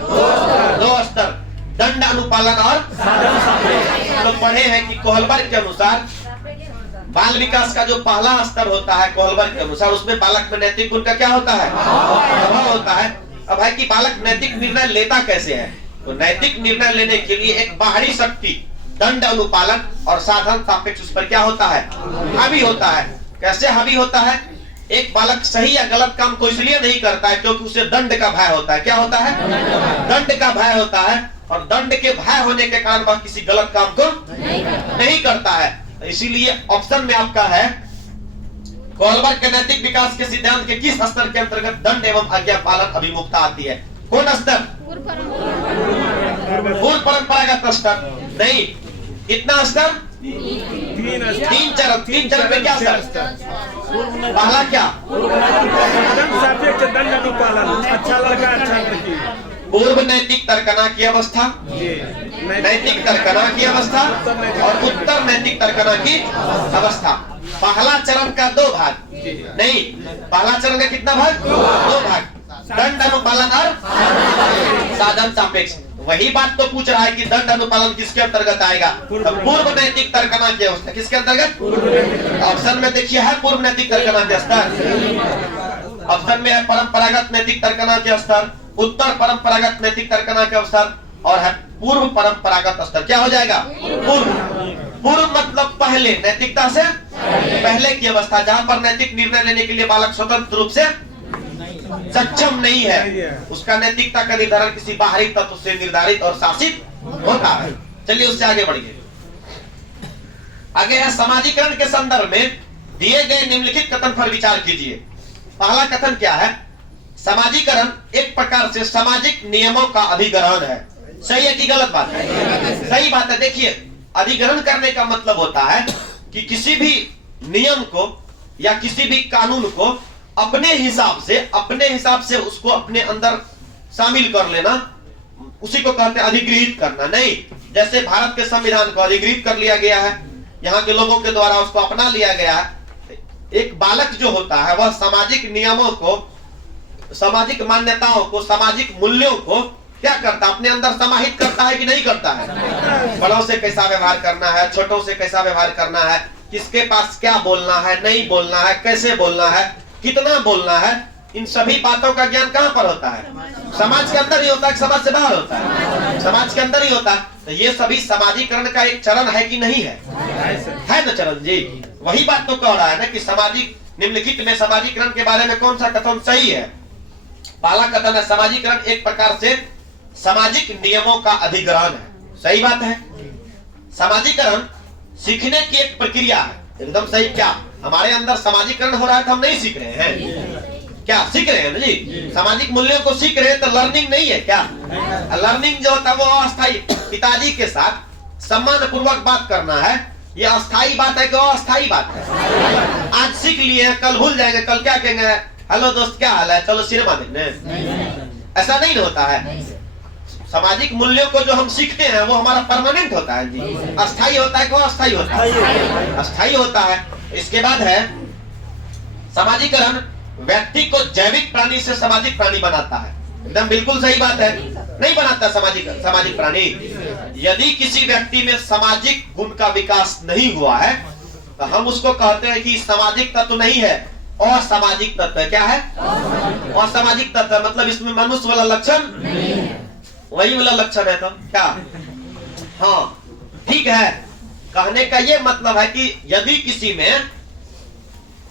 2 स्तर, दंड, अनुपालन और हम लोग पढ़े हैं कि कोहलबर्ग के अनुसार बाल विकास का जो पहला स्तर होता है कोहलबर्ग के अनुसार, उसमें बालक में नैतिक गुण का क्या होता है? प्रभाव होता है। अब है कि बालक नैतिक निर्णय लेता कैसे है? तो नैतिक निर्णय लेने के लिए एक बाहरी शक्ति, दंड, अनुपालन और साधन सापेक्ष उस पर क्या होता है? हावी होता है। कैसे हावी होता है? एक बालक सही या गलत काम को इसलिए नहीं करता है क्योंकि उसे दंड का भय होता है। क्या होता है? दंड का भय होता है और दंड के भय होने के कारण वह किसी गलत काम को नहीं करता है। इसीलिए ऑप्शन में आपका है कोहलबर्ग के नैतिक विकास के सिद्धांत के किस स्तर के अंतर्गत दंड एवं आज्ञा पालन अभिमुखता आती है? कौन स्तर? पूर्व परंपरागत स्तर। नहीं, कितना स्तर? 3 चरण। 3 चरण में क्या स्तर? पहला क्या? दंड अनुपालन, अच्छा लड़का अच्छा लड़की, पूर्व नैतिक तर्कना की अवस्था, नैतिक तर्कना की अवस्था और उत्तर नैतिक तर्कना की अवस्था। पहला चरण का 2 भाग। नहीं, पहला चरण का कितना भाग? 2 भाग, दंड, अनुपालन और साधन सापेक्ष। वही बात तो पूछ रहा है कि दंड, अनुपालन किसके अंतर्गत आएगा? तो पूर्व नैतिक तर्कना की अवस्था किसके अंतर्गत? ऑप्शन में देखिए है पूर्व नैतिक तर्कना के स्तर। ऑप्शन में है परंपरागत नैतिक तर्कना के स्तर, उत्तर परंपरागत नैतिक तर्कना के स्तर और है पूर्व परंपरागत स्तर। क्या हो जाएगा? पूर्व। पूर्व मतलब पहले, नैतिकता से पहले की अवस्था, जहां पर नैतिक निर्णय लेने के लिए बालक स्वतंत्र रूप से सक्षम नहीं है। उसका नैतिकता का निर्धारण किसी बाहरी तत्व से निर्धारित और शासित होता है। चलिए उससे आगे बढ़िए। आगे है समाजीकरण के संदर्भ में दिए गए निम्नलिखित कथन पर विचार कीजिए। पहला कथन क्या है? समाजीकरण एक प्रकार से सामाजिक नियमों का अधिग्रहण है। सही है कि गलत बात है? सही बात है। देखिए, अधिग्रहण करने का मतलब होता है कि किसी भी नियम को या किसी भी कानून को अपने हिसाब से उसको अपने अंदर शामिल कर लेना, उसी को कहते हैं अधिग्रहित करना। नहीं, जैसे भारत के संविधान को अधिग्रहित कर लिया गया है, यहाँ के लोगों के द्वारा उसको अपना लिया गया है। एक बालक जो होता है वह सामाजिक नियमों को, सामाजिक मान्यताओं को, सामाजिक मूल्यों को क्या करता है? अपने अंदर समाहित करता है कि नहीं करता है? बड़ों से कैसा व्यवहार करना है, छोटों से कैसा व्यवहार करना है, किसके पास क्या बोलना है, नहीं बोलना है, कैसे बोलना है, कितना बोलना है, इन सभी बातों का ज्ञान कहाँ पर होता है? समाज के अंदर ही होता है, समाज से बाहर होता है? समाज के अंदर ही होता है। तो ये सभी समाजीकरण का एक चरण है कि नहीं है? है ना चरण जी? वही बात तो कह रहा है ना कि सामाजिक निम्नलिखित में समाजीकरण के बारे में कौन सा कथन सही है? पहला कथन है समाजीकरण एक प्रकार से सामाजिक नियमों का अधिग्रहण है। सही बात है। समाजीकरण सीखने की एक प्रक्रिया है। एकदम सही। क्या हमारे अंदर समाजीकरण हो रहा है तो हम नहीं सीख रहे हैं? क्या सीख रहे हैं ना जी? सामाजिक मूल्यों को सीख रहे हैं तो लर्निंग नहीं है क्या? लर्निंग जो होता है वो अस्थायी, पिताजी के साथ सम्मान पूर्वक बात करना है, ये अस्थायी बात है कि अस्थायी बात है? आज सीख लिए हैं, कल भूल जाएंगे, कल क्या कहेंगे, हेलो दोस्त क्या हाल है, चलो सिनेमा देखने। ऐसा नहीं होता है। सामाजिक मूल्यों को जो हम सीखते हैं वो हमारा परमानेंट होता है जी। अस्थायी होता है कि अस्थायी होता है? अस्थायी होता है। इसके बाद है समाजीकरण व्यक्ति को जैविक प्राणी से सामाजिक प्राणी बनाता है। एकदम बिल्कुल सही बात है। नहीं बनाता सामाजिक प्राणी। यदि किसी व्यक्ति में सामाजिक गुण का विकास नहीं हुआ है तो हम उसको कहते हैं कि सामाजिक तत्व नहीं है, असामाजिक तत्व है। क्या है? असामाजिक तत्व, मतलब इसमें मनुष्य वाला लक्षण वही वाला लक्षण है। तो क्या? हाँ ठीक है। कहने का ये मतलब है कि यदि किसी में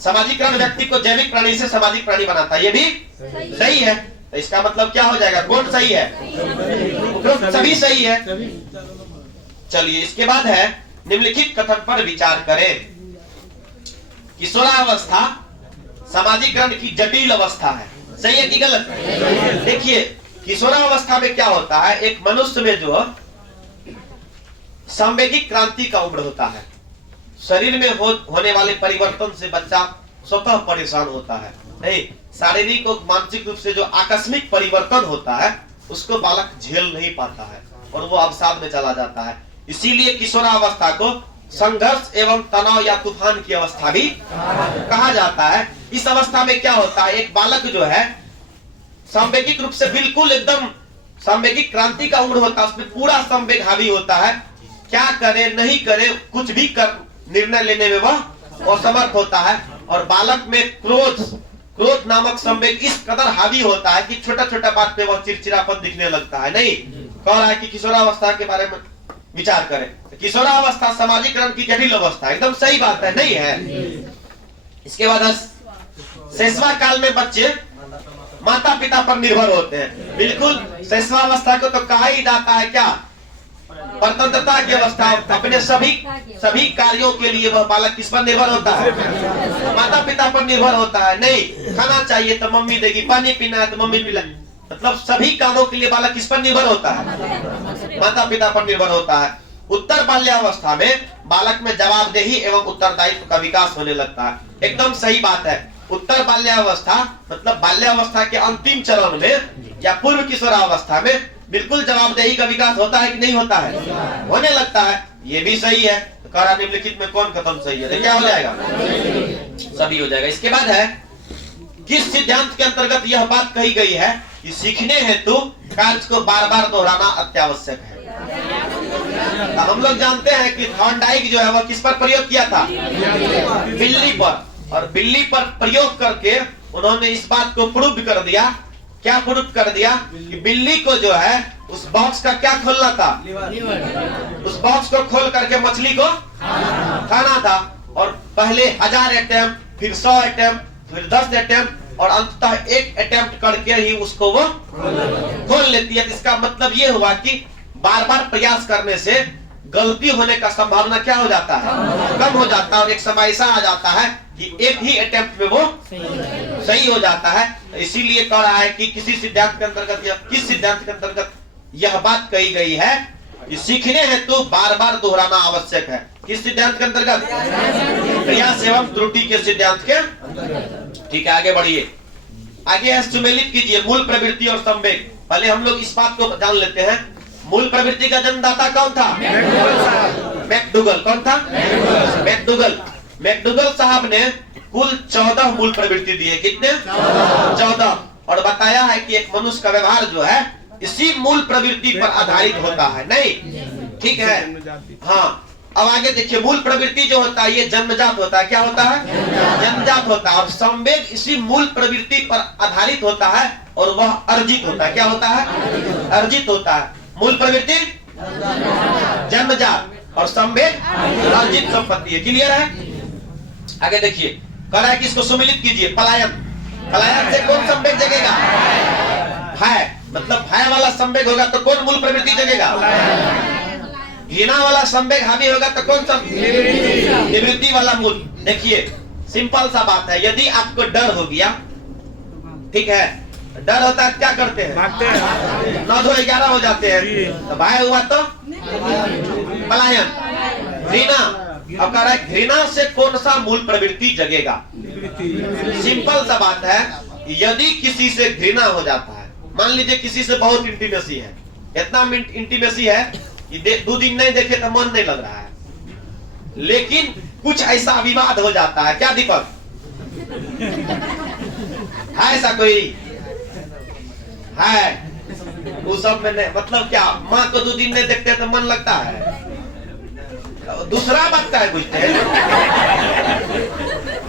समाजीकरण व्यक्ति को जैविक प्राणी से सामाजिक प्राणी बनाता है, ये भी सही है। तो इसका मतलब क्या हो जाएगा? कौन सही है? तो सभी सही है। चलिए, इसके बाद है निम्नलिखित कथन पर विचार करें। किशोरावस्था समाजीकरण की जटिल अवस्था है। सही है कि गलत है? देखिए, किशोरावस्था में क्या होता है, एक मनुष्य में जो सांवेगिक क्रांति का उम्र होता है, शरीर में होने वाले परिवर्तन से बच्चा स्वतः परेशान होता है। नहीं, शारीरिक और मानसिक रूप से जो आकस्मिक परिवर्तन होता है उसको बालक झेल नहीं पाता है और वो अवसाद में चला जाता है। इसीलिए किशोरावस्था को संघर्ष एवं तनाव या तूफान की अवस्था भी कहा जाता है। इस अवस्था में क्या होता है, एक बालक जो है सांवेगिक रूप से बिल्कुल एकदम सांवेगिक क्रांति का उम्र होता है, उसमें पूरा संवेग हावी होता है। क्या करे नहीं करे, कुछ भी कर निर्णय लेने में वह असमर्थ होता है। और बालक में क्रोध नामक संवेग इस कदर हावी होता है कि छोटा छोटा बात पे वह चिड़चिड़ापन दिखने लगता है। नहीं, कह रहा है कि किशोरावस्था के बारे में विचार करें। किशोरावस्था समाजीकरण की जटिल अवस्था, एकदम सही बात है, नहीं है? इसके बाद शैशवा काल में बच्चे माता पिता पर निर्भर होते हैं। बिल्कुल, शैशवावस्था को तो कहा ही जाता है क्या? स्वतंत्रता की अवस्था। अपने सभी कार्यों के लिए वह बालक किस पर निर्भर होता है? माता पिता पर निर्भर होता है। नहीं, खाना चाहिए तो मम्मी देगी, पानी पीना है तो मम्मी पिलाए, मतलब सभी कामों के लिए बालक किस पर निर्भर होता है? माता पिता पर निर्भर होता है। उत्तर बाल्यावस्था में बालक में जवाबदेही एवं उत्तरदायित्व का विकास होने लगता है। एकदम सही बात है। उत्तर बाल्यावस्था मतलब बाल्यावस्था के अंतिम चरण में या पूर्व किशोरावस्था में बिल्कुल जवाबदेही का विकास होता है कि नहीं होता है? होने लगता है। ये भी सही है। तो कहा निम्नलिखित में कौन कथन सही है? क्या हो जाएगा? सभी हो जाएगा। इसके बाद है किस सिद्धांत के अंतर्गत यह बात कही गई है कि सीखने हेतु कार्य को बार बार दोहराना अत्यावश्यक है। तो हम लोग जानते हैं कि थॉर्नडाइक जो है वह किस पर प्रयोग किया था? बिल्ली पर। और बिल्ली पर प्रयोग करके उन्होंने इस बात को प्रूव कर दिया। क्या प्रूव कर दिया? कि बिल्ली को जो है उस बॉक्स का क्या खोलना था? उस बॉक्स को खोल करके मछली को खाना था। और पहले 1000 अटेम्प्ट, फिर 100 अटेम्प्ट, फिर 10 अटेम्प्ट और अंततः 1 अटेम्प्ट करके ही उसको वो खोल लेती है। इसका मतलब ये हुआ कि बार बार प्रयास करने से गलती होने का संभावना क्या हो जाता है? कम हो जाता है। और एक समय ऐसा आ जाता है कि एक ही अटेम्प्ट में वो सही हो जाता है। इसीलिए कह रहा है कि किसी सिद्धांत के अंतर्गत या किस सिद्धांत के अंतर्गत यह बात कही गई है कि सीखने हेतु बार बार दोहराना आवश्यक है। किस सिद्धांत के अंतर्गत? प्रयास एवं त्रुटि के सिद्धांत के। ठीक है, आगे बढ़िए। आगे है सुमेलित कीजिए मूल प्रवृत्ति और संवेग। पहले हम लोग इस बात को जान लेते हैं, मूल प्रवृत्ति का जन्मदाता कौन था? मैकडूगल। कौन था? मैकडूगल। मैकडूगल साहब ने कुल 14 मूल प्रवृत्ति दिए। कितने? 14। और बताया है कि एक मनुष्य का व्यवहार जो है इसी मूल प्रवृत्ति पर आधारित होता है। नहीं, ठीक है। हाँ, अब आगे देखिए, मूल प्रवृत्ति जो होता है ये जन्मजात होता है। क्या होता है? जन्मजात होता है। और संवेग इसी मूल प्रवृत्ति पर आधारित होता है और वह अर्जित होता है। क्या होता है? अर्जित होता है। मूल प्रवृत्ति जन्मजात और संवेग अर्जित संपत्ति है। क्लियर है? आगे देखिए, कह रहा है कि इसको सुमिलित कीजिए। पलायन। पलायन से कौन संवेग जगेगा? भय। मतलब भय वाला संवेग होगा तो कौन मूल प्रवृत्ति जगेगा? घृणा वाला संवेग हावी होगा तो कौन सा? निवृत्ति वाला मूल। देखिए, सिंपल सा बात है, यदि आपको डर हो गया, ठीक है, डर होता है क्या करते हैं? भागते हैं। 9 2 11 हो जाते हैं। तो भय हुआ तो पलायन। घृणा, अब कह रहा है घृणा से कौन सा मूल प्रवृत्ति जगेगा? सिंपल सा बात है, यदि किसी से घृणा हो जाता है, मान लीजिए किसी से बहुत इंटीमेसी है, इतना इंटीमेसी है कि 2 दिन नहीं देखे तो मन नहीं लग रहा है, लेकिन कुछ ऐसा विवाद हो जाता है। क्या दीपक है? ऐसा कोई है? वो सब में नहीं, मतलब क्या, माँ को 2 दिन नहीं देखते तो मन लगता है? दूसरा बात का है, पूछते हैं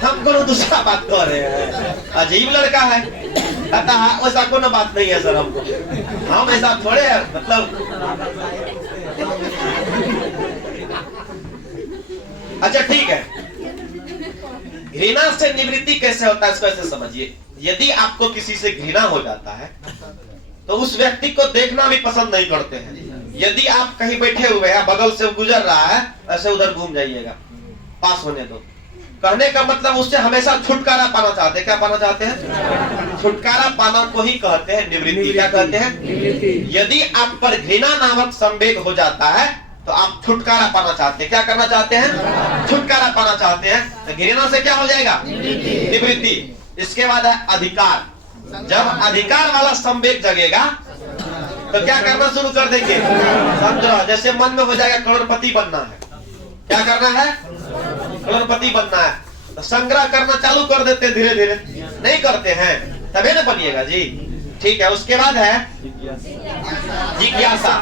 हम को दूसरा बात कर रहे हैं। अजीब लड़का है, कहता है वैसा कोई बात नहीं है सर, हमको हम ऐसा थोड़े है, मतलब अच्छा ठीक है। घृणा से निवृत्ति कैसे होता है इसको ऐसे समझिए। यदि आपको किसी से घृणा हो जाता है तो उस व्यक्ति को देखना भी पसंद नहीं करते हैं। यदि आप कहीं बैठे हुए हैं, बगल से गुजर रहा है, ऐसे उधर घूम जाइएगा, पास होने दो। कहने का मतलब उससे हमेशा छुटकारा पाना चाहते हैं। क्या पाना चाहते हैं? छुटकारा पाना को ही कहते हैं निवृत्ति। क्या कहते हैं? यदि आप पर घृणा नामक संवेग हो जाता है तो आप छुटकारा पाना चाहते हैं। क्या करना चाहते हैं? छुटकारा पाना चाहते हैं। तो घृणा से क्या हो जाएगा? निवृत्ति। इसके बाद है अधिकार। जब अधिकार वाला संवेग जगेगा तो क्या करना शुरू कर देंगे? समझो, जैसे मन में हो जाएगा करोड़पति बनना है। क्या करना है? करोड़पति बनना है, तो संग्रह करना चालू कर देते हैं धीरे धीरे। नहीं करते हैं तभी ना बनिएगा जी। ठीक है, उसके बाद है जिज्ञासा।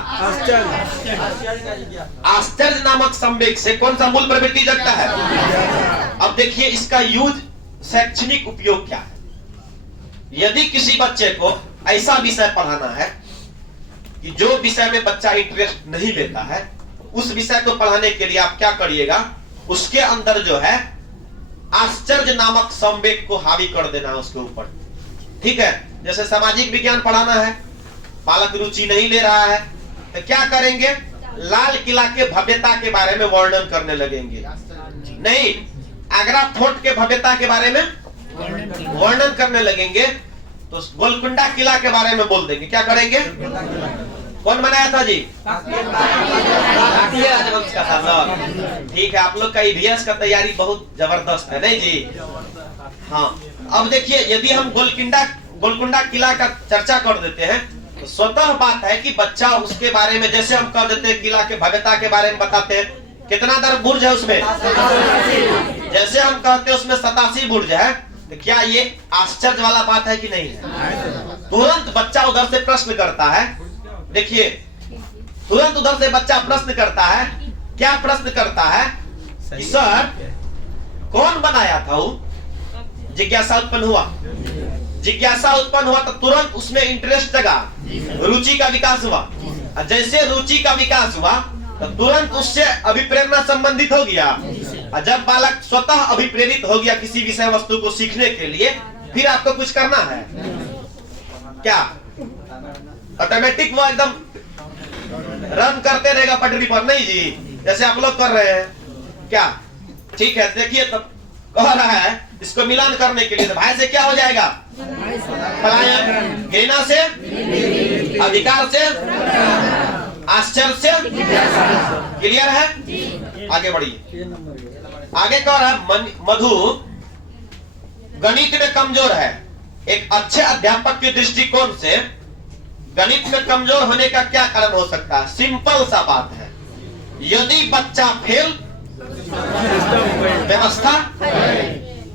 आश्चर्य नामक संवेग से कौन सा मूल प्रवृत्ति जगता है? अब देखिए इसका यूज, शैक्षणिक उपयोग क्या है। यदि किसी बच्चे को ऐसा विषय पढ़ाना है कि जो विषय में बच्चा इंटरेस्ट नहीं लेता है, उस विषय को पढ़ाने के लिए आप क्या करिएगा, उसके अंदर जो है आश्चर्य नामक संवेग को हावी कर देना उसके ऊपर। ठीक है, जैसे सामाजिक विज्ञान पढ़ाना है, बालक रुचि नहीं ले रहा है, तो क्या करेंगे? लाल किला के भव्यता के बारे में वर्णन करने लगेंगे। नहीं, आगरा फोर्ट के भव्यता के बारे में वर्णन करने लगेंगे, तो गोलकुंडा किला के बारे में बोल देंगे। क्या करेंगे? कौन बनाया था जी? राजवंश का था। ठीक है, आप लोग का ईवीएस का तैयारी बहुत जबरदस्त है, नहीं जी? हाँ, अब देखिए, यदि हम गोलकुंडा किला का चर्चा कर देते हैं तो स्वतः बात है कि बच्चा उसके बारे में, जैसे हम कह देते हैं किला के भव्यता के बारे में बताते हैं, कितना दर बुर्ज है उसमें? जैसे हम कहते हैं उसमें 87 बुर्ज है, तो क्या ये आश्चर्य वाला बात है कि नहीं है? तुरंत बच्चा उधर से प्रश्न करता है। देखिए, तुरंत उधर से बच्चा प्रश्न करता है। क्या प्रश्न करता है कि सर कौन बनाया था वो? जिज्ञासा उत्पन्न हुआ। जिज्ञासा उत्पन्न हुआ तो तुरंत उसमें इंटरेस्ट जगा, रुचि का विकास हुआ। जैसे रुचि का विकास हुआ तो तुरंत उससे अभिप्रेरणा संबंधित हो गया। और जब बालक स्वतः अभिप्रेरित हो गया किसी विषय वस्तु को सीखने के लिए, फिर आपको कुछ करना है क्या? ऑटोमेटिक वो एकदम रन करते रहेगा पटरी पर, नहीं जी? जैसे आप लोग कर रहे हैं क्या? ठीक है, देखिए, तब कह रहा है इसको मिलान करने के लिए, तो भय से क्या हो जाएगा? पलायन, घृणा से, अधिकार से, आश्चर्य से। क्लियर है? आगे बढ़िए। आगे कह रहा है मधु गणित में कमजोर है। एक अच्छे अध्यापक के दृष्टिकोण से गणित में कमजोर होने का क्या कारण हो सकता है? सिंपल सा बात है, यदि बच्चा फेल, व्यवस्था,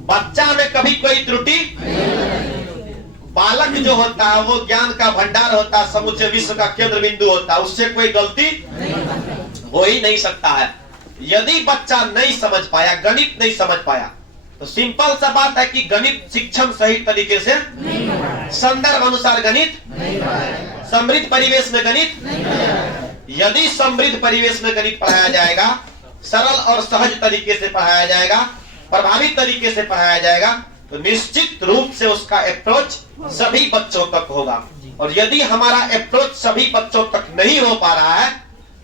बच्चा में कभी कोई त्रुटि, बालक जो होता है वो ज्ञान का भंडार होता है, समूचे विश्व का केंद्र बिंदु होता है, उससे कोई गलती हो ही नहीं सकता है। यदि बच्चा नहीं समझ पाया, गणित नहीं समझ पाया, तो सिंपल सा बात है कि गणित शिक्षण सही तरीके से, संदर्भ अनुसार गणित, समृद्ध परिवेश में गणित, यदि समृद्ध परिवेश में गणित पढ़ाया जाएगा, सरल और सहज तरीके से पढ़ाया जाएगा, प्रभावी तरीके से पढ़ाया जाएगा, तो निश्चित रूप से उसका अप्रोच सभी बच्चों तक होगा। और यदि हमारा अप्रोच सभी बच्चों तक नहीं हो पा रहा है,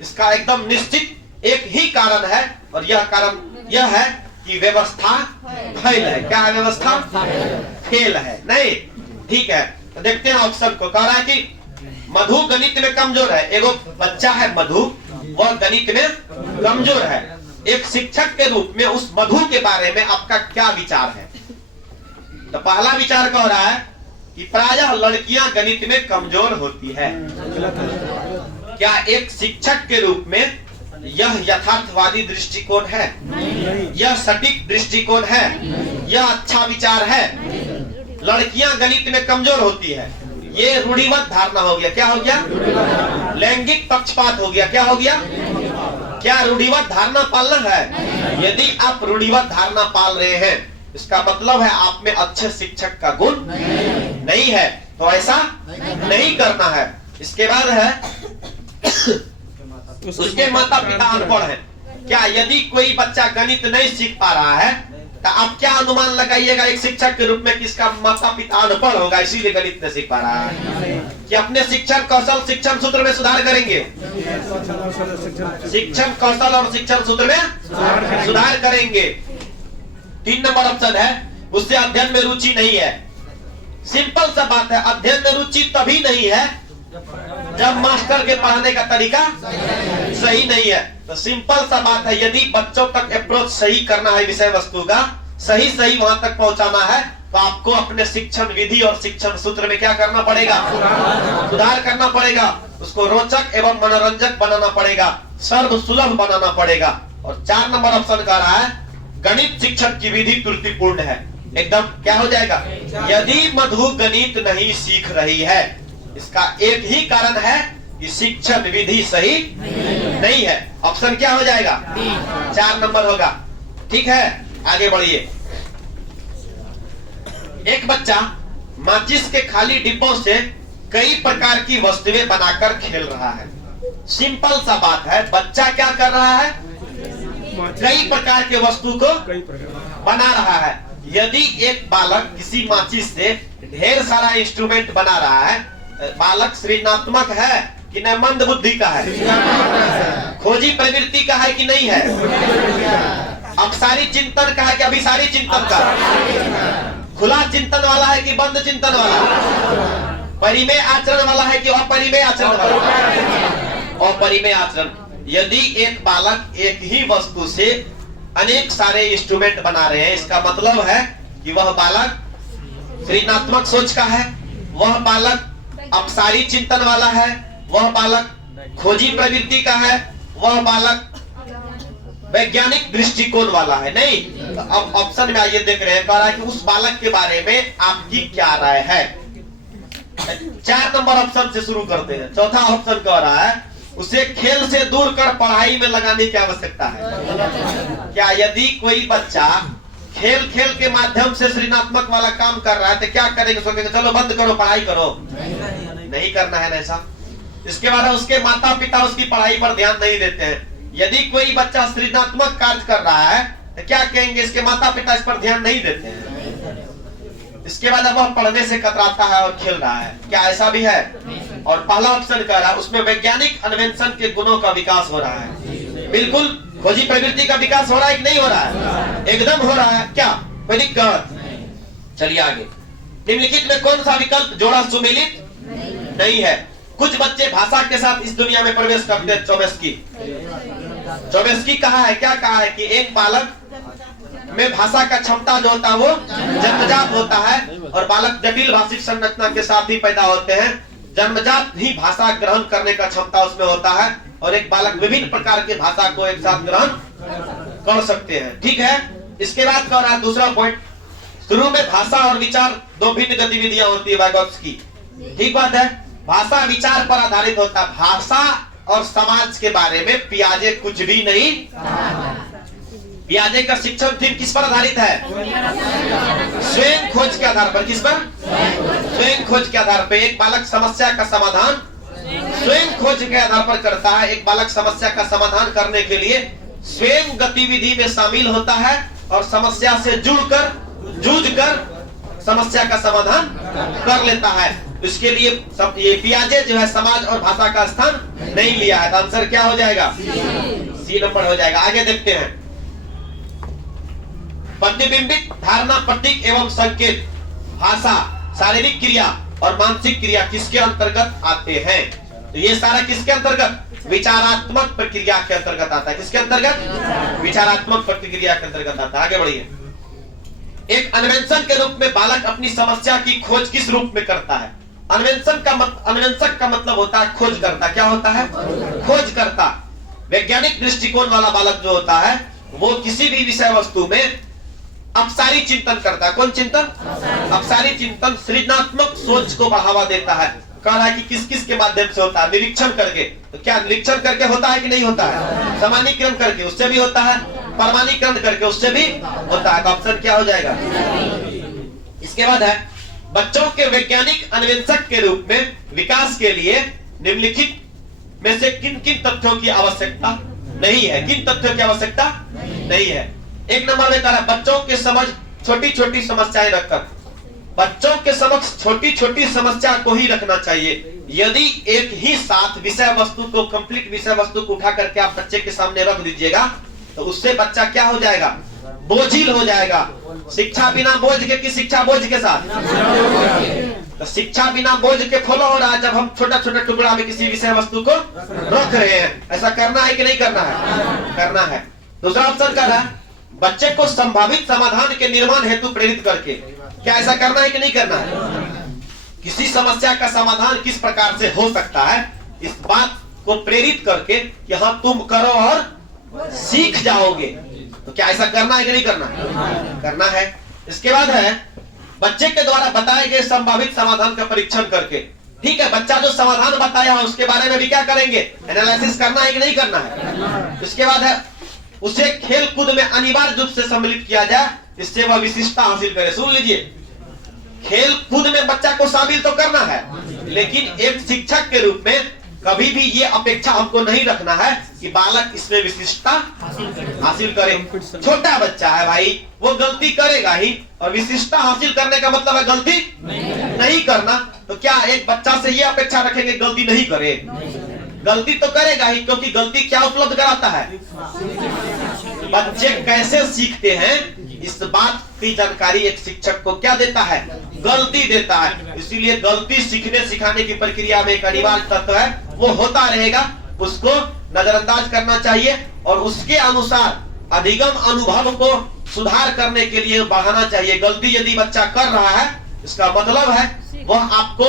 इसका एकदम निश्चित एक ही कारण है, और यह कारण यह है कि व्यवस्था फेल है। क्या है? व्यवस्था फेल है। नहीं, ठीक है, तो देखते हैं ऑप्शन को। कह रहा है कि मधु गणित में कमजोर है। एगो बच्चा है मधु, वह गणित में कमजोर है। एक शिक्षक के रूप में उस मधु के बारे में आपका क्या विचार है? तो पहला विचार कह रहा है कि प्रायः लड़कियां गणित में कमजोर होती है। क्या एक शिक्षक के रूप में यह यथार्थवादी दृष्टिकोण है? यह सटीक दृष्टिकोण है? यह अच्छा विचार है? लड़कियां गणित में कमजोर होती है, ये रूढ़िवाद धारणा हो गया। क्या हो गया? लैंगिक पक्षपात हो गया। क्या हो गया? क्या रूढ़िवाद धारणा पालना है? यदि आप रूढ़िवाद धारणा पाल रहे हैं, इसका मतलब है आप में अच्छे शिक्षक का गुण नहीं है, तो ऐसा नहीं करना है। इसके बाद है उसके माता पिता अनपढ़ है। क्या यदि कोई बच्चा गणित नहीं सीख पा रहा है, तो आप क्या अनुमान लगाइएगा एक शिक्षक के रूप में कि इसका माता पिता अनपढ़ होगा, इसीलिए गणित नहीं सीख पा रहा है? कि अपने शिक्षण कौशल, शिक्षण सूत्र में सुधार करेंगे? शिक्षण कौशल और शिक्षण सूत्र में सुधार करेंगे। 3 नंबर ऑप्शन है, उससे अध्ययन में रुचि नहीं है। सिंपल सा बात है, अध्ययन में रुचि तभी नहीं है जब मास्टर के पढ़ाने का तरीका सही नहीं है। तो सिंपल सा बात है, यदि बच्चों तक अप्रोच सही करना है, विषय वस्तु का सही वहां तक पहुंचाना है, तो आपको अपने शिक्षण विधि और शिक्षण सूत्र में क्या करना पड़ेगा? सुधार करना पड़ेगा। उसको रोचक एवं मनोरंजक बनाना पड़ेगा, सर्व सुलभ बनाना पड़ेगा। और 4 नंबर ऑप्शन कह रहा है गणित शिक्षण की विधि त्रुटिपूर्ण है। एकदम क्या हो जाएगा? यदि मधु गणित नहीं सीख रही है, इसका एक ही कारण है कि शिक्षण विधि सही नहीं है। ऑप्शन क्या हो जाएगा? 4 नंबर होगा। ठीक है, आगे बढ़िए। एक बच्चा माचिस के खाली डिब्बों से कई प्रकार की वस्तुएं बनाकर खेल रहा है। सिंपल सा बात है, बच्चा क्या कर रहा है? कई प्रकार के वस्तु को बना रहा है। यदि एक बालक किसी माचिस से ढेर सारा इंस्ट्रूमेंट बना रहा है, बालक सृजनात्मक है कि न मंद बुद्धि का है? खोजी प्रवृत्ति का है कि नहीं है? अपसारी चिंतन का है कि अभिसारी चिंतन का? खुला चिंतन वाला है कि बंद चिंतन वाला? परिमेय आचरण वाला है कि अपरिमेय आचरण वाला? अपरिमेय आचरण। यदि एक बालक एक ही वस्तु से अनेक सारे इंस्ट्रूमेंट बना रहे हैं, इसका मतलब है कि वह बालक सृजनात्मक सोच का है, वह बालक अपसारी चिंतन वाला है, वह बालक खोजी प्रवृत्ति का है, वह बालक वैज्ञानिक दृष्टिकोण वाला है। नहीं, तो अब ऑप्शन में आइए देख रहे हैं, कह रहा है कि उस बालक के बारे में आपकी क्या राय है? 4 नंबर ऑप्शन से शुरू करते हैं। चौथा ऑप्शन कह रहा है उसे खेल से दूर कर पढ़ाई में लगाने की आवश्यकता है। क्या यदि कोई बच्चा खेल खेल के माध्यम से सृजनात्मक वाला काम कर रहा है, तो क्या करेंगे? सोचेंगे चलो बंद करो, पढ़ाई करो? नहीं करना है ना ऐसा। इसके बाद उसके माता पिता उसकी पढ़ाई पर ध्यान नहीं देते हैं। यदि कोई बच्चा सृजनात्मक कार्य कर रहा है, तो क्या कहेंगे? इसके माता पिता इस पर ध्यान नहीं देते हैं। इसके बाद अब वह पढ़ने से कतराता है और खेल रहा है। क्या ऐसा भी है? और पहला ऑप्शन कह रहा है उसमें वैज्ञानिक अन्वेषण के गुणों का विकास हो रहा है। बिल्कुल, खोजी प्रवृत्ति का विकास हो रहा है कि नहीं हो रहा है? एकदम हो रहा है। क्या कोई दिक्कत? चलिए आगे। निम्नलिखित में कौन सा विकल्प जोड़ा सुमेलित नहीं है? कुछ बच्चे भाषा के साथ इस दुनिया में प्रवेश करते हैं। चौबेस्की कहा है, क्या कहा है कि एक बालक में भाषा का क्षमता जो होता है वो जन्मजात होता है, और बालक जटिल भाषिक संरचना के साथ ही पैदा होते हैं। जन्मजात ही भाषा ग्रहण करने का क्षमता उसमें होता है, और एक बालक विभिन्न प्रकार के भाषा को एक साथ ग्रहण कर सकते हैं। ठीक है। इसके बाद कह रहा है दूसरा पॉइंट, शुरू में भाषा और विचार दो भिन्न गतिविधियां होती है वाइगोत्स्की। ठीक बात है। भाषा विचार पर आधारित होता है। भाषा और समाज के बारे में पियाजे कुछ भी नहीं। पियाजे का शिक्षण थीम किस पर आधारित है? स्वयं खोज के आधार पर। किस पर? स्वयं खोज के आधार पर। एक बालक समस्या का समाधान स्वयं खोज के आधार पर करता है। एक बालक समस्या का समाधान करने के लिए स्वयं गतिविधि में शामिल होता है और समस्या से जूझकर समस्या का समाधान कर लेता है। इसके लिए ये पियाजे जो है समाज और भाषा का स्थान नहीं लिया है। तो आंसर क्या हो जाएगा? सी नंबर हो जाएगा। आगे देखते हैं। प्रतिबिंबित धारणा, प्रतीक एवं संकेत, भाषा, शारीरिक क्रिया और मानसिक क्रिया किसके अंतर्गत आते हैं? तो ये सारा किसके अंतर्गत? विचारात्मक प्रक्रिया के अंतर्गत आता है। किसके अंतर्गत? विचारात्मक प्रक्रिया के अंतर्गत आता है। आगे बढ़िए। एक अन्वेषण के रूप में बालक अपनी समस्या की खोज किस रूप में करता है? अन्वेषक का मतलब होता है खोज करता। क्या होता है? खोज करता। वैज्ञानिक दृष्टिकोण वाला बालक जो होता है वो किसी भी विषय वस्तु में अपसारी चिंतन करता है। कौन चिंतन? अपसारी चिंतन सृजनात्मक सोच को बढ़ावा देता है। कह रहा है कि किस किस के माध्यम से होता है? निरीक्षण करके। तो क्या निरीक्षण करके होता है कि नहीं होता है? सामान्यीकरण करके, उससे भी होता है। परमाणुकरण करके, उससे भी होता है। तो ऑप्शन क्या हो जाएगा? इसके बाद है बच्चों के वैज्ञानिक अन्वेषक के रूप में विकास के लिए निम्नलिखित में से किन किन तथ्यों की आवश्यकता नहीं है? किन तथ्यों की आवश्यकता नहीं है? एक नंबर में कह रहा है बच्चों के समझ छोटी छोटी समस्याएं रखकर। बच्चों के समक्ष छोटी छोटी समस्या को ही रखना चाहिए। यदि एक ही साथ विषय वस्तु को, कंप्लीट विषय वस्तु को उठा करके आप बच्चे के सामने रख दीजिएगा तो उससे बच्चा क्या हो जाएगा? बोझिल हो जाएगा। शिक्षा बिना बोझ के कि शिक्षा बोझ के साथ? तो शिक्षा बिना बोझ के फॉलो हो रहा है जब हम छोटा छोटा टुकड़ा में किसी विषय वस्तु को रख रहे हैं। ऐसा करना है कि नहीं करना है? करना है। दूसरा ऑप्शन कर रहा है बच्चे को संभावित समाधान के निर्माण हेतु प्रेरित करके। क्या ऐसा करना है कि नहीं करना है? किसी समस्या का समाधान किस प्रकार से हो सकता है इस बात को प्रेरित करके कि हाँ तुम करो और सीख जाओगे। तो क्या ऐसा करना है कि नहीं करना है? करना है। इसके बाद है बच्चे के द्वारा बताए गए संभावित समाधान का परीक्षण करके। ठीक है, बच्चा जो समाधान बताया है उसके बारे में भी क्या करेंगे? एनालिसिस करना है कि नहीं करना है? इसके बाद है उसे खेल कूद में अनिवार्य रूप से सम्मिलित किया जाए जिससे वह विशिष्टता हासिल करे। सुन लीजिए, खेल कूद में बच्चा को शामिल तो करना है, लेकिन एक शिक्षक के रूप में कभी भी ये अपेक्षा हमको नहीं रखना है कि बालक इसमें विशिष्टता हासिल करे। छोटा बच्चा है भाई, वो गलती करेगा ही, और विशिष्टता हासिल करने का मतलब है गलती नहीं करना। तो क्या एक बच्चा से ये अपेक्षा रखेंगे गलती नहीं करे? गलती तो करेगा ही, क्योंकि गलती क्या उपलब्ध कराता है? बच्चे कैसे सीखते हैं इस बात की जानकारी एक शिक्षक को क्या देता है? गलती देता है। इसीलिए गलती सीखने सिखाने की प्रक्रिया में एक अनिवार्य तत्व है, वो होता रहेगा, उसको नजरअंदाज करना चाहिए और उसके अनुसार अधिगम अनुभव को सुधार करने के लिए बढ़ाना चाहिए। गलती यदि बच्चा कर रहा है इसका मतलब है वह आपको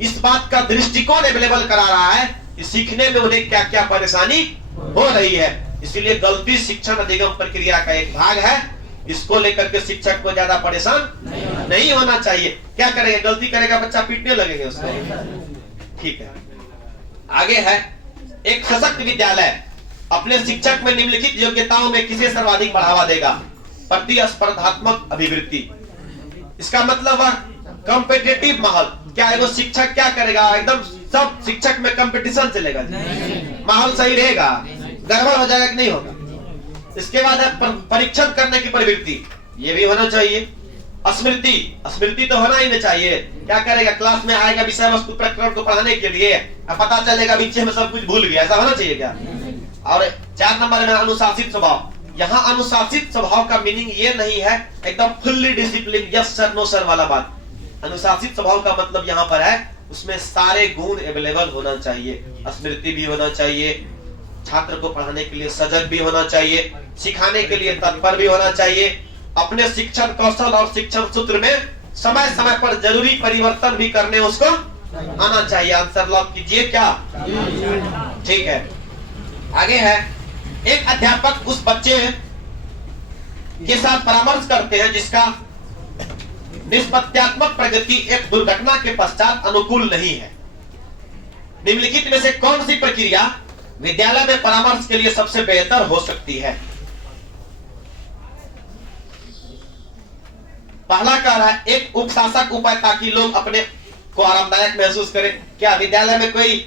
इस बात का दृष्टिकोण अवेलेबल करा रहा है कि सीखने में उन्हें क्या क्या परेशानी हो रही है। इसीलिए गलती शिक्षण अधिगम प्रक्रिया का एक भाग है। इसको लेकर के शिक्षक को ज्यादा परेशान नहीं होना चाहिए। क्या करेगा? गलती करेगा बच्चा, पीटने लगेंगे उसको। ठीक है, आगे है एक सशक्त विद्यालय अपने शिक्षक में निम्नलिखित योग्यताओं में किसे सर्वाधिक बढ़ावा देगा? प्रतिस्पर्धात्मक अभिवृत्ति। इसका मतलब है कॉम्पिटिटिव माहौल। क्या है वो शिक्षक क्या करेगा? एकदम सब शिक्षक में कंपटीशन चलेगा, माहौल सही रहेगा, गड़बड़ हो जाएगा कि नहीं होगा? इसके बाद है परीक्षण करने की प्रवृत्ति, ये भी होना चाहिए। स्मृति, स्मृति तो होना ही नहीं चाहिए। क्या करेगा? क्लास में आएगा विषय वस्तु प्रकरण को पढ़ाने के लिए, पता चलेगा बीच में सब कुछ भूल गया, ऐसा होना चाहिए क्या? और 4 नंबर में अनुशासित स्वभाव। यहाँ अनुशासित स्वभाव का मीनिंग ये नहीं है एकदम fully discipline yes sir no sir वाला बात। अनुशासित स्वभाव का मतलब यहाँ पर है उसमें सारे गुण अवेलेबल होना चाहिए, स्मृति भी होना चाहिए, छात्र को पढ़ाने के लिए सजग भी होना चाहिए, सिखाने के लिए तत्पर भी होना चाहिए, अपने शिक्षण कौशल और शिक्षण सूत्र में समय समय पर जरूरी परिवर्तन भी करने उसको आना चाहिए। आंसर लॉक कीजिए क्या? ठीक है, आगे है एक अध्यापक उस बच्चे के साथ परामर्श करते हैं जिसका निष्पत्त्यात्मक प्रगति एक दुर्घटना के पश्चात अनुकूल नहीं है। निम्नलिखित में से कौन सी प्रक्रिया विद्यालय में परामर्श के लिए सबसे बेहतर हो सकती है? पहला कह रहा है एक उपशासक उपाय ताकि लोग अपने को आरामदायक महसूस करें। क्या विद्यालय में कोई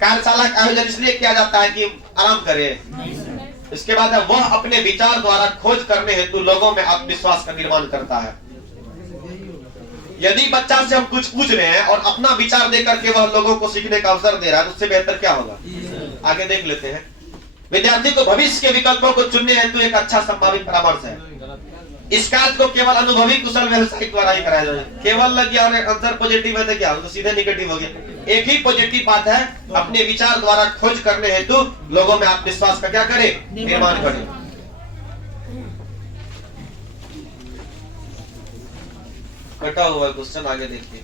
कार्यशाला का आयोजन इसलिए किया जाता है कि आराम करे? इसके बाद है वह अपने विचार द्वारा खोज करने हेतु लोगों में आत्मविश्वास का निर्माण करता है। यदि बच्चा से हम कुछ पूछ रहे हैं और अपना विचार दे करके वह लोगों को सीखने का अवसर दे रहा है तो उससे बेहतर क्या होगा? आगे देख लेते हैं। विद्यार्थी को भविष्य के विकल्पों को चुनने हेतु एक अच्छा संभावित परामर्श है। इस कार्य को केवल अनुभवी कुशल व्यवसायिक द्वारा ही कराया जाए। केवल लग गया और आंसर पॉजिटिव है तो क्या तो सीधे निगेटिव हो गया। एक ही पॉजिटिव बात है अपने विचार द्वारा खोज करने हेतु लोगों में आत्मविश्वास का क्या करे? निर्माण करे। कटा हुआ क्वेश्चन, आगे देखिए।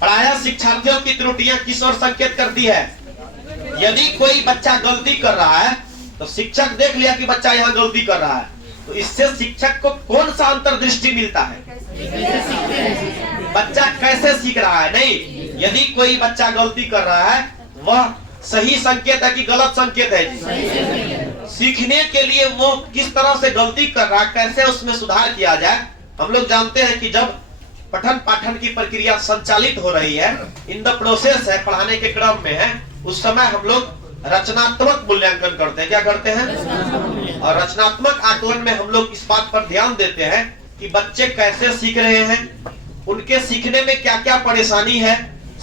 पढ़ाया शिक्षार्थियों की त्रुटियां किस ओर संकेत करती है? यदि कोई बच्चा गलती कर रहा है तो शिक्षक देख लिया कि बच्चा यहाँ गलती कर रहा है तो इससे शिक्षक को कौन सा अंतर्दृष्टि मिलता है? बच्चा कैसे सीख रहा है? नहीं, यदि कोई बच्चा गलती कर रहा है वह सही संकेत है कि गलत संकेत है? सीखने के लिए वो किस तरह से गलती कर रहा है, कैसे उसमें सुधार किया जाए। हम लोग जानते हैं कि जब पठन पाठन की प्रक्रिया संचालित हो रही है, इन द प्रोसेस है, पढ़ाने के क्रम में है, उस समय हम लोग रचनात्मक मूल्यांकन करते हैं। क्या करते हैं? और रचनात्मक आकलन में हम लोग इस बात पर ध्यान देते हैं कि बच्चे कैसे सीख रहे हैं, उनके सीखने में क्या क्या परेशानी है,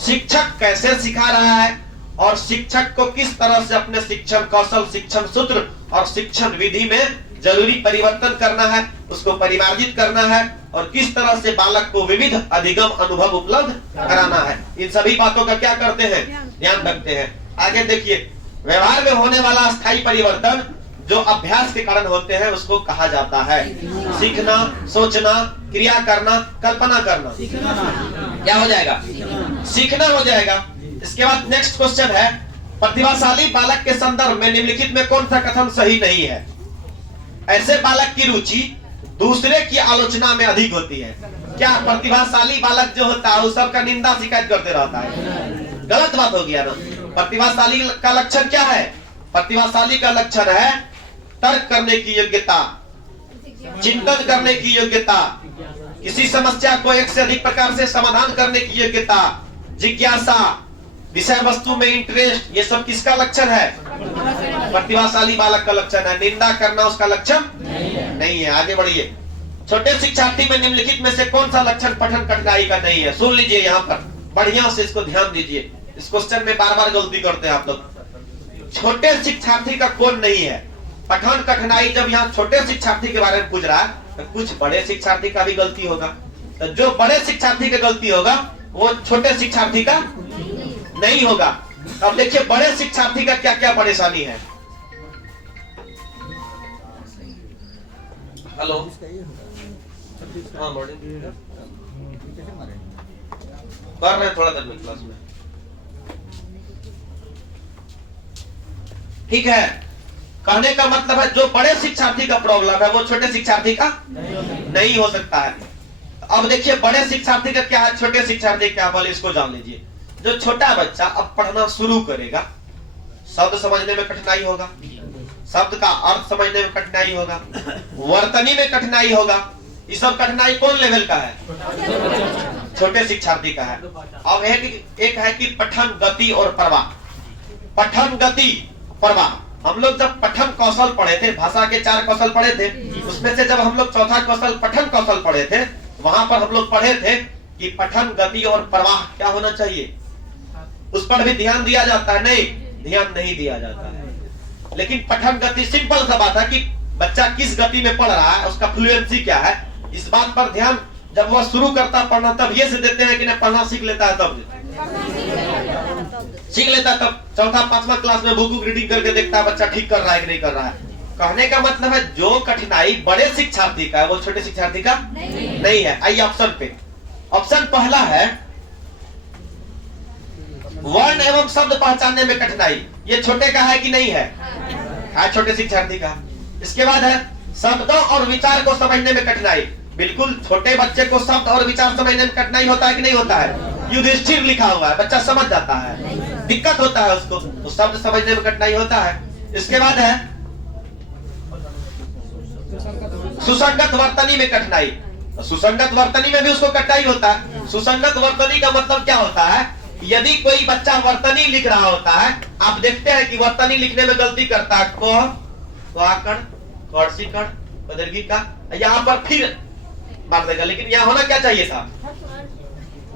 शिक्षक कैसे सिखा रहा है और शिक्षक को किस तरह से अपने शिक्षण कौशल, शिक्षण सूत्र और शिक्षण विधि में जरूरी परिवर्तन करना है, उसको परिमार्जित करना है और किस तरह से बालक को विविध अधिगम अनुभव उपलब्ध कराना है। इन सभी बातों का क्या करते हैं? ध्यान रखते हैं। आगे देखिए, व्यवहार में होने वाला स्थायी परिवर्तन जो अभ्यास के कारण होते हैं उसको कहा जाता है सीखना, सोचना, क्रिया करना, कल्पना करना। क्या हो जाएगा? सीखना हो जाएगा। इसके बाद नेक्स्ट क्वेश्चन है प्रतिभाशाली बालक के संदर्भ में निम्नलिखित में कौन सा कथन सही नहीं है? ऐसे बालक की रुचि दूसरे की आलोचना में अधिक होती है। क्या प्रतिभाशाली बालक जो होता है वो सबका निंदा शिकायत करते रहता है? गलत बात हो गया ना। प्रतिभाशाली का लक्षण क्या है? प्रतिभाशाली का लक्षण है तर्क करने की योग्यता, चिंतन करने की योग्यता, किसी समस्या को एक से अधिक प्रकार से समाधान करने की योग्यता, जिज्ञासा, विषय वस्तु में इंटरेस्ट, ये सब किसका लक्षण है? प्रतिभाशाली बालक का लक्षण है। निंदा करना उसका लक्षण नहीं है। आगे बढ़िए। छोटे शिक्षार्थी में निम्नलिखित में से कौन सा लक्षण पठन कठिनाई का नहीं है? सुन लीजिए, यहाँ पर बढ़िया से इसको ध्यान दीजिए। इस क्वेश्चन में बार बार गलती करते हैं आप लोग। छोटे शिक्षार्थी का कौन नहीं है? पठन कठिनाई जब यहाँ छोटे शिक्षार्थी के बारे में पूछ रहा है तो कुछ बड़े शिक्षार्थी का भी गलती होगा। तो जो बड़े शिक्षार्थी का गलती होगा वो छोटे शिक्षार्थी का नहीं होगा। अब देखिए बड़े शिक्षार्थी का क्या क्या परेशानी है। हेलो, हाँ मॉर्निंग कर रहे हैं थोड़ा देर में क्लास में। ठीक है, कहने का मतलब है जो बड़े शिक्षार्थी का प्रॉब्लम है वो छोटे शिक्षार्थी का नहीं हो सकता है। अब देखिए बड़े शिक्षार्थी का क्या है, छोटे शिक्षार्थी क्या, बोले इसको जान लीजिए। जो छोटा बच्चा अब पढ़ना शुरू करेगा, शब्द समझने में कठिनाई होगा, शब्द का अर्थ समझने में कठिनाई होगा, वर्तनी में कठिनाई होगा। ये सब कठिनाई कौन लेवल का है? छोटे शिक्षार्थी का है। अब एक है कि पठन गति और प्रवाह। पठन गति प्रवाह, हम लोग जब पठन कौशल पढ़े थे, भाषा के 4 कौशल पढ़े थे, उसमें से जब हम लोग चौथा कौशल पठन कौशल पढ़े थे, वहां पर हम लोग पढ़े थे कि पठन गति और प्रवाह क्या होना चाहिए, उस पर भी ध्यान दिया जाता है। नहीं, ध्यान नहीं दिया जाता है। लेकिन पठन गति सिंपल सा बात है कि बच्चा किस गति में पढ़ रहा है, उसका फ्लुएंसी क्या है, इस बात पर ध्यान जब वह शुरू करता पढ़ना तब ये से देते हैं कि नहीं पढ़ना सीख लेता है, तब सीख लेता है। तब चौथा पांचवा क्लास में बुक रीडिंग करके देखता है बच्चा ठीक कर रहा है कि नहीं कर रहा है। कहने का मतलब है जो कठिनाई बड़े शिक्षार्थी का है वो छोटे शिक्षार्थी का नहीं है। आइए ऑप्शन पे, ऑप्शन पहला है वर्ण एवं शब्द पहचानने में कठिनाई, ये छोटे का है कि नहीं है? छोटे शिक्षार्थी का। इसके बाद है शब्दों और विचार को समझने में कठिनाई, बिल्कुल छोटे बच्चे को शब्द और विचार समझने में कठिनाई होता है कि नहीं होता है? युधिष्ठिर लिखा हुआ है, बच्चा समझ जाता है, दिक्कत होता है उसको, तो शब्द समझने में कठिनाई होता है। इसके बाद है सुसंगत वर्तनी में कठिनाई, सुसंगत वर्तनी में भी उसको कठिनाई होता है। सुसंगत वर्तनी का मतलब क्या होता है? यदि कोई बच्चा वर्तनी लिख रहा होता है, आप देखते हैं कि वर्तनी लिखने में गलती करता है, का यहाँ पर फिर मार देगा, लेकिन यहाँ होना क्या चाहिए था?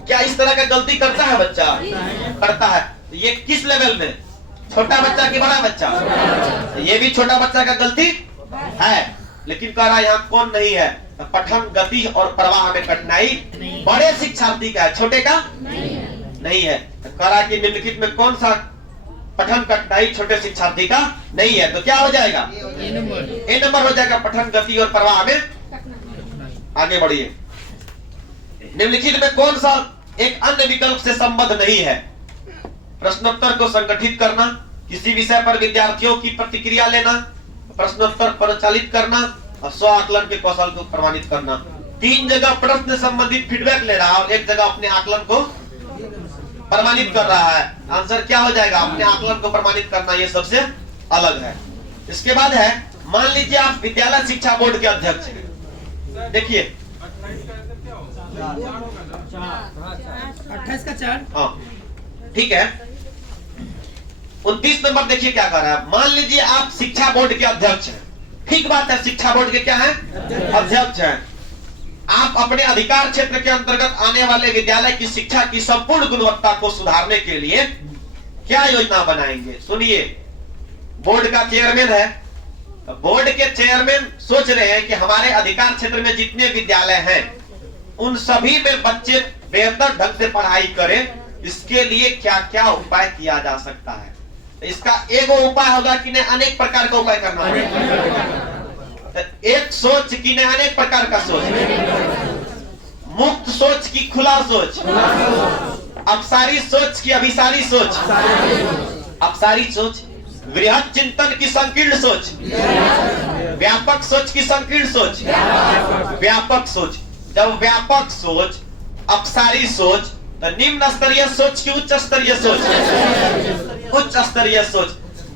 क्या इस तरह का गलती करता है बच्चा? करता है। ये किस लेवल में? छोटा बच्चा कि बड़ा बच्चा? ये भी छोटा बच्चा का गलती है, लेकिन कह रहा है यहाँ कौन नहीं है? पठन गति और प्रवाह में कठिनाई बड़े शिक्षार्थी का है, छोटे का नहीं है। कह रहा कि निम्नलिखित में कौन सा पठन कठिनाई छोटे शिक्षार्थी का नहीं है? तो क्या हो जाएगा? ए नंबर हो जाएगा, पठन गति और प्रवाह में। आगे बढ़िए। निम्नलिखित में कौन सा एक अन्य विकल्प से संबद्ध नहीं है? प्रश्नोत्तर को संगठित करना, किसी विषय पर विद्यार्थियों की प्रतिक्रिया लेना, प्रश्नोत्तर परिचालित करना और स्व आकलन के कौशल को प्रमाणित करना। 3 जगह प्रश्न संबंधित फीडबैक ले रहा है और 1 जगह अपने आकलन को प्रमाणित कर रहा है। आंसर क्या हो जाएगा? अपने आकलन को प्रमाणित करना, ये सबसे अलग है। इसके बाद है, मान लीजिए आप विद्यालय शिक्षा बोर्ड के अध्यक्ष हैं। देखिए 28 का 4, हाँ ठीक है। 29 नंबर देखिए क्या कर रहा है। मान लीजिए आप शिक्षा बोर्ड के अध्यक्ष हैं, ठीक बात है, शिक्षा बोर्ड के क्या है? अध्यक्ष हैं। आप अपने अधिकार क्षेत्र के अंतर्गत आने वाले विद्यालय की शिक्षा की संपूर्ण गुणवत्ता को सुधारने के लिए क्या योजना बनाएंगे? सुनिए, बोर्ड का चेयरमैन है, बोर्ड के चेयरमैन सोच रहे हैं कि हमारे अधिकार क्षेत्र में जितने विद्यालय हैं उन सभी में बच्चे बेहतर ढंग से पढ़ाई करें, इसके लिए क्या क्या उपाय किया जा सकता है? इसका एक उपाय होगा कि नहीं अनेक प्रकार का उपाय करना होगा। एक सोच की नहीं अनेक प्रकार का सोच, मुक्त सोच की खुला सोच, अपसारी सोच की अभिसारी सोच, अपसारी सोच, वृहद चिंतन की संकीर्ण सोच, व्यापक सोच की संकीर्ण सोच, व्यापक सोच। जब व्यापक सोच, अपसारी सोच, तो निम्न स्तरीय सोच की उच्च स्तरीय सोच, उच्च स्तरीय सोच।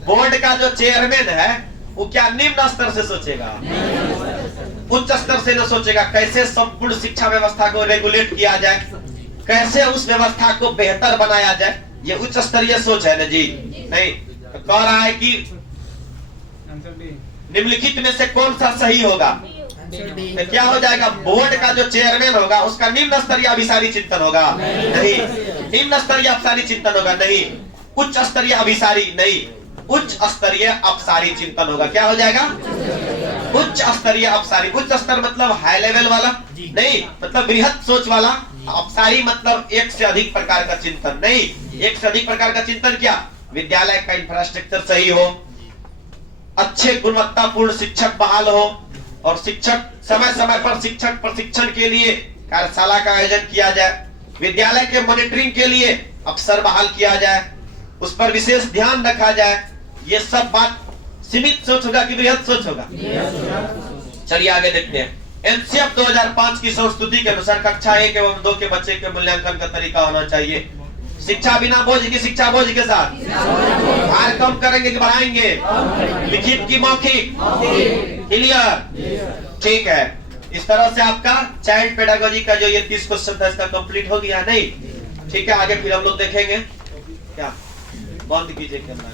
बोर्ड का जो चेयरमैन है वो क्या निम्न स्तर से सोचेगा? उच्च स्तर से न सोचेगा। कैसे संपूर्ण शिक्षा व्यवस्था को रेगुलेट किया जाए, कैसे उस व्यवस्था को बेहतर बनाया जाए, ये उच्च स्तरीय सोच है ना जी? नहीं, तो कह रहा है कि निम्नलिखित में से कौन सा सही होगा? तो क्या हो जाएगा? बोर्ड का जो चेयरमैन होगा उसका निम्न स्तरीय अभिसारी चिंतन होगा? नहीं। निम्न स्तरीय अपसारी चिंतन होगा? नहीं। उच्च स्तरीय अभिसारी? नहीं, उच्च स्तरीय अपसारी चिंतन होगा। क्या हो जाएगा? उच्च स्तरीय अपसारी। उच्च स्तर मतलब हाई लेवल वाला नहीं, मतलब बृहद सोच वाला। अपसारी मतलब एक से अधिक प्रकार का चिंतन नहीं। एक से अधिक प्रकार का चिंतन क्या? विद्यालय का इंफ्रास्ट्रक्चर सही हो, अच्छे गुणवत्तापूर्ण शिक्षक बहाल हो और शिक्षक समय समय पर शिक्षक प्रशिक्षण के लिए कार्यशाला का आयोजन किया जाए, विद्यालय के मॉनिटरिंग के लिए अफसर बहाल किया जाए, उस पर विशेष ध्यान रखा जाए। ये सब बात सीमित सोच होगा कि बृहद सोच होगा? चलिए आगे देखते हैं। एनसीएफ 2005 की संस्तुति के अनुसार कक्षा 1 एवं 2 के बच्चे के मूल्यांकन का तरीका होना चाहिए। शिक्षा बिना बोझ की, शिक्षा बोझ के साथ। भार कम करेंगे कि बढ़ाएंगे? लिखित की मौखिक? क्लियर? ठीक है। इस तरह से आपका चाइल्ड पेडागोजी का जो ये 30 क्वेश्चन था इसका कंप्लीट हो गया नहीं? ठीक है, आगे फिर हम लोग देखेंगे। क्या बंद कीजिए कैमरा।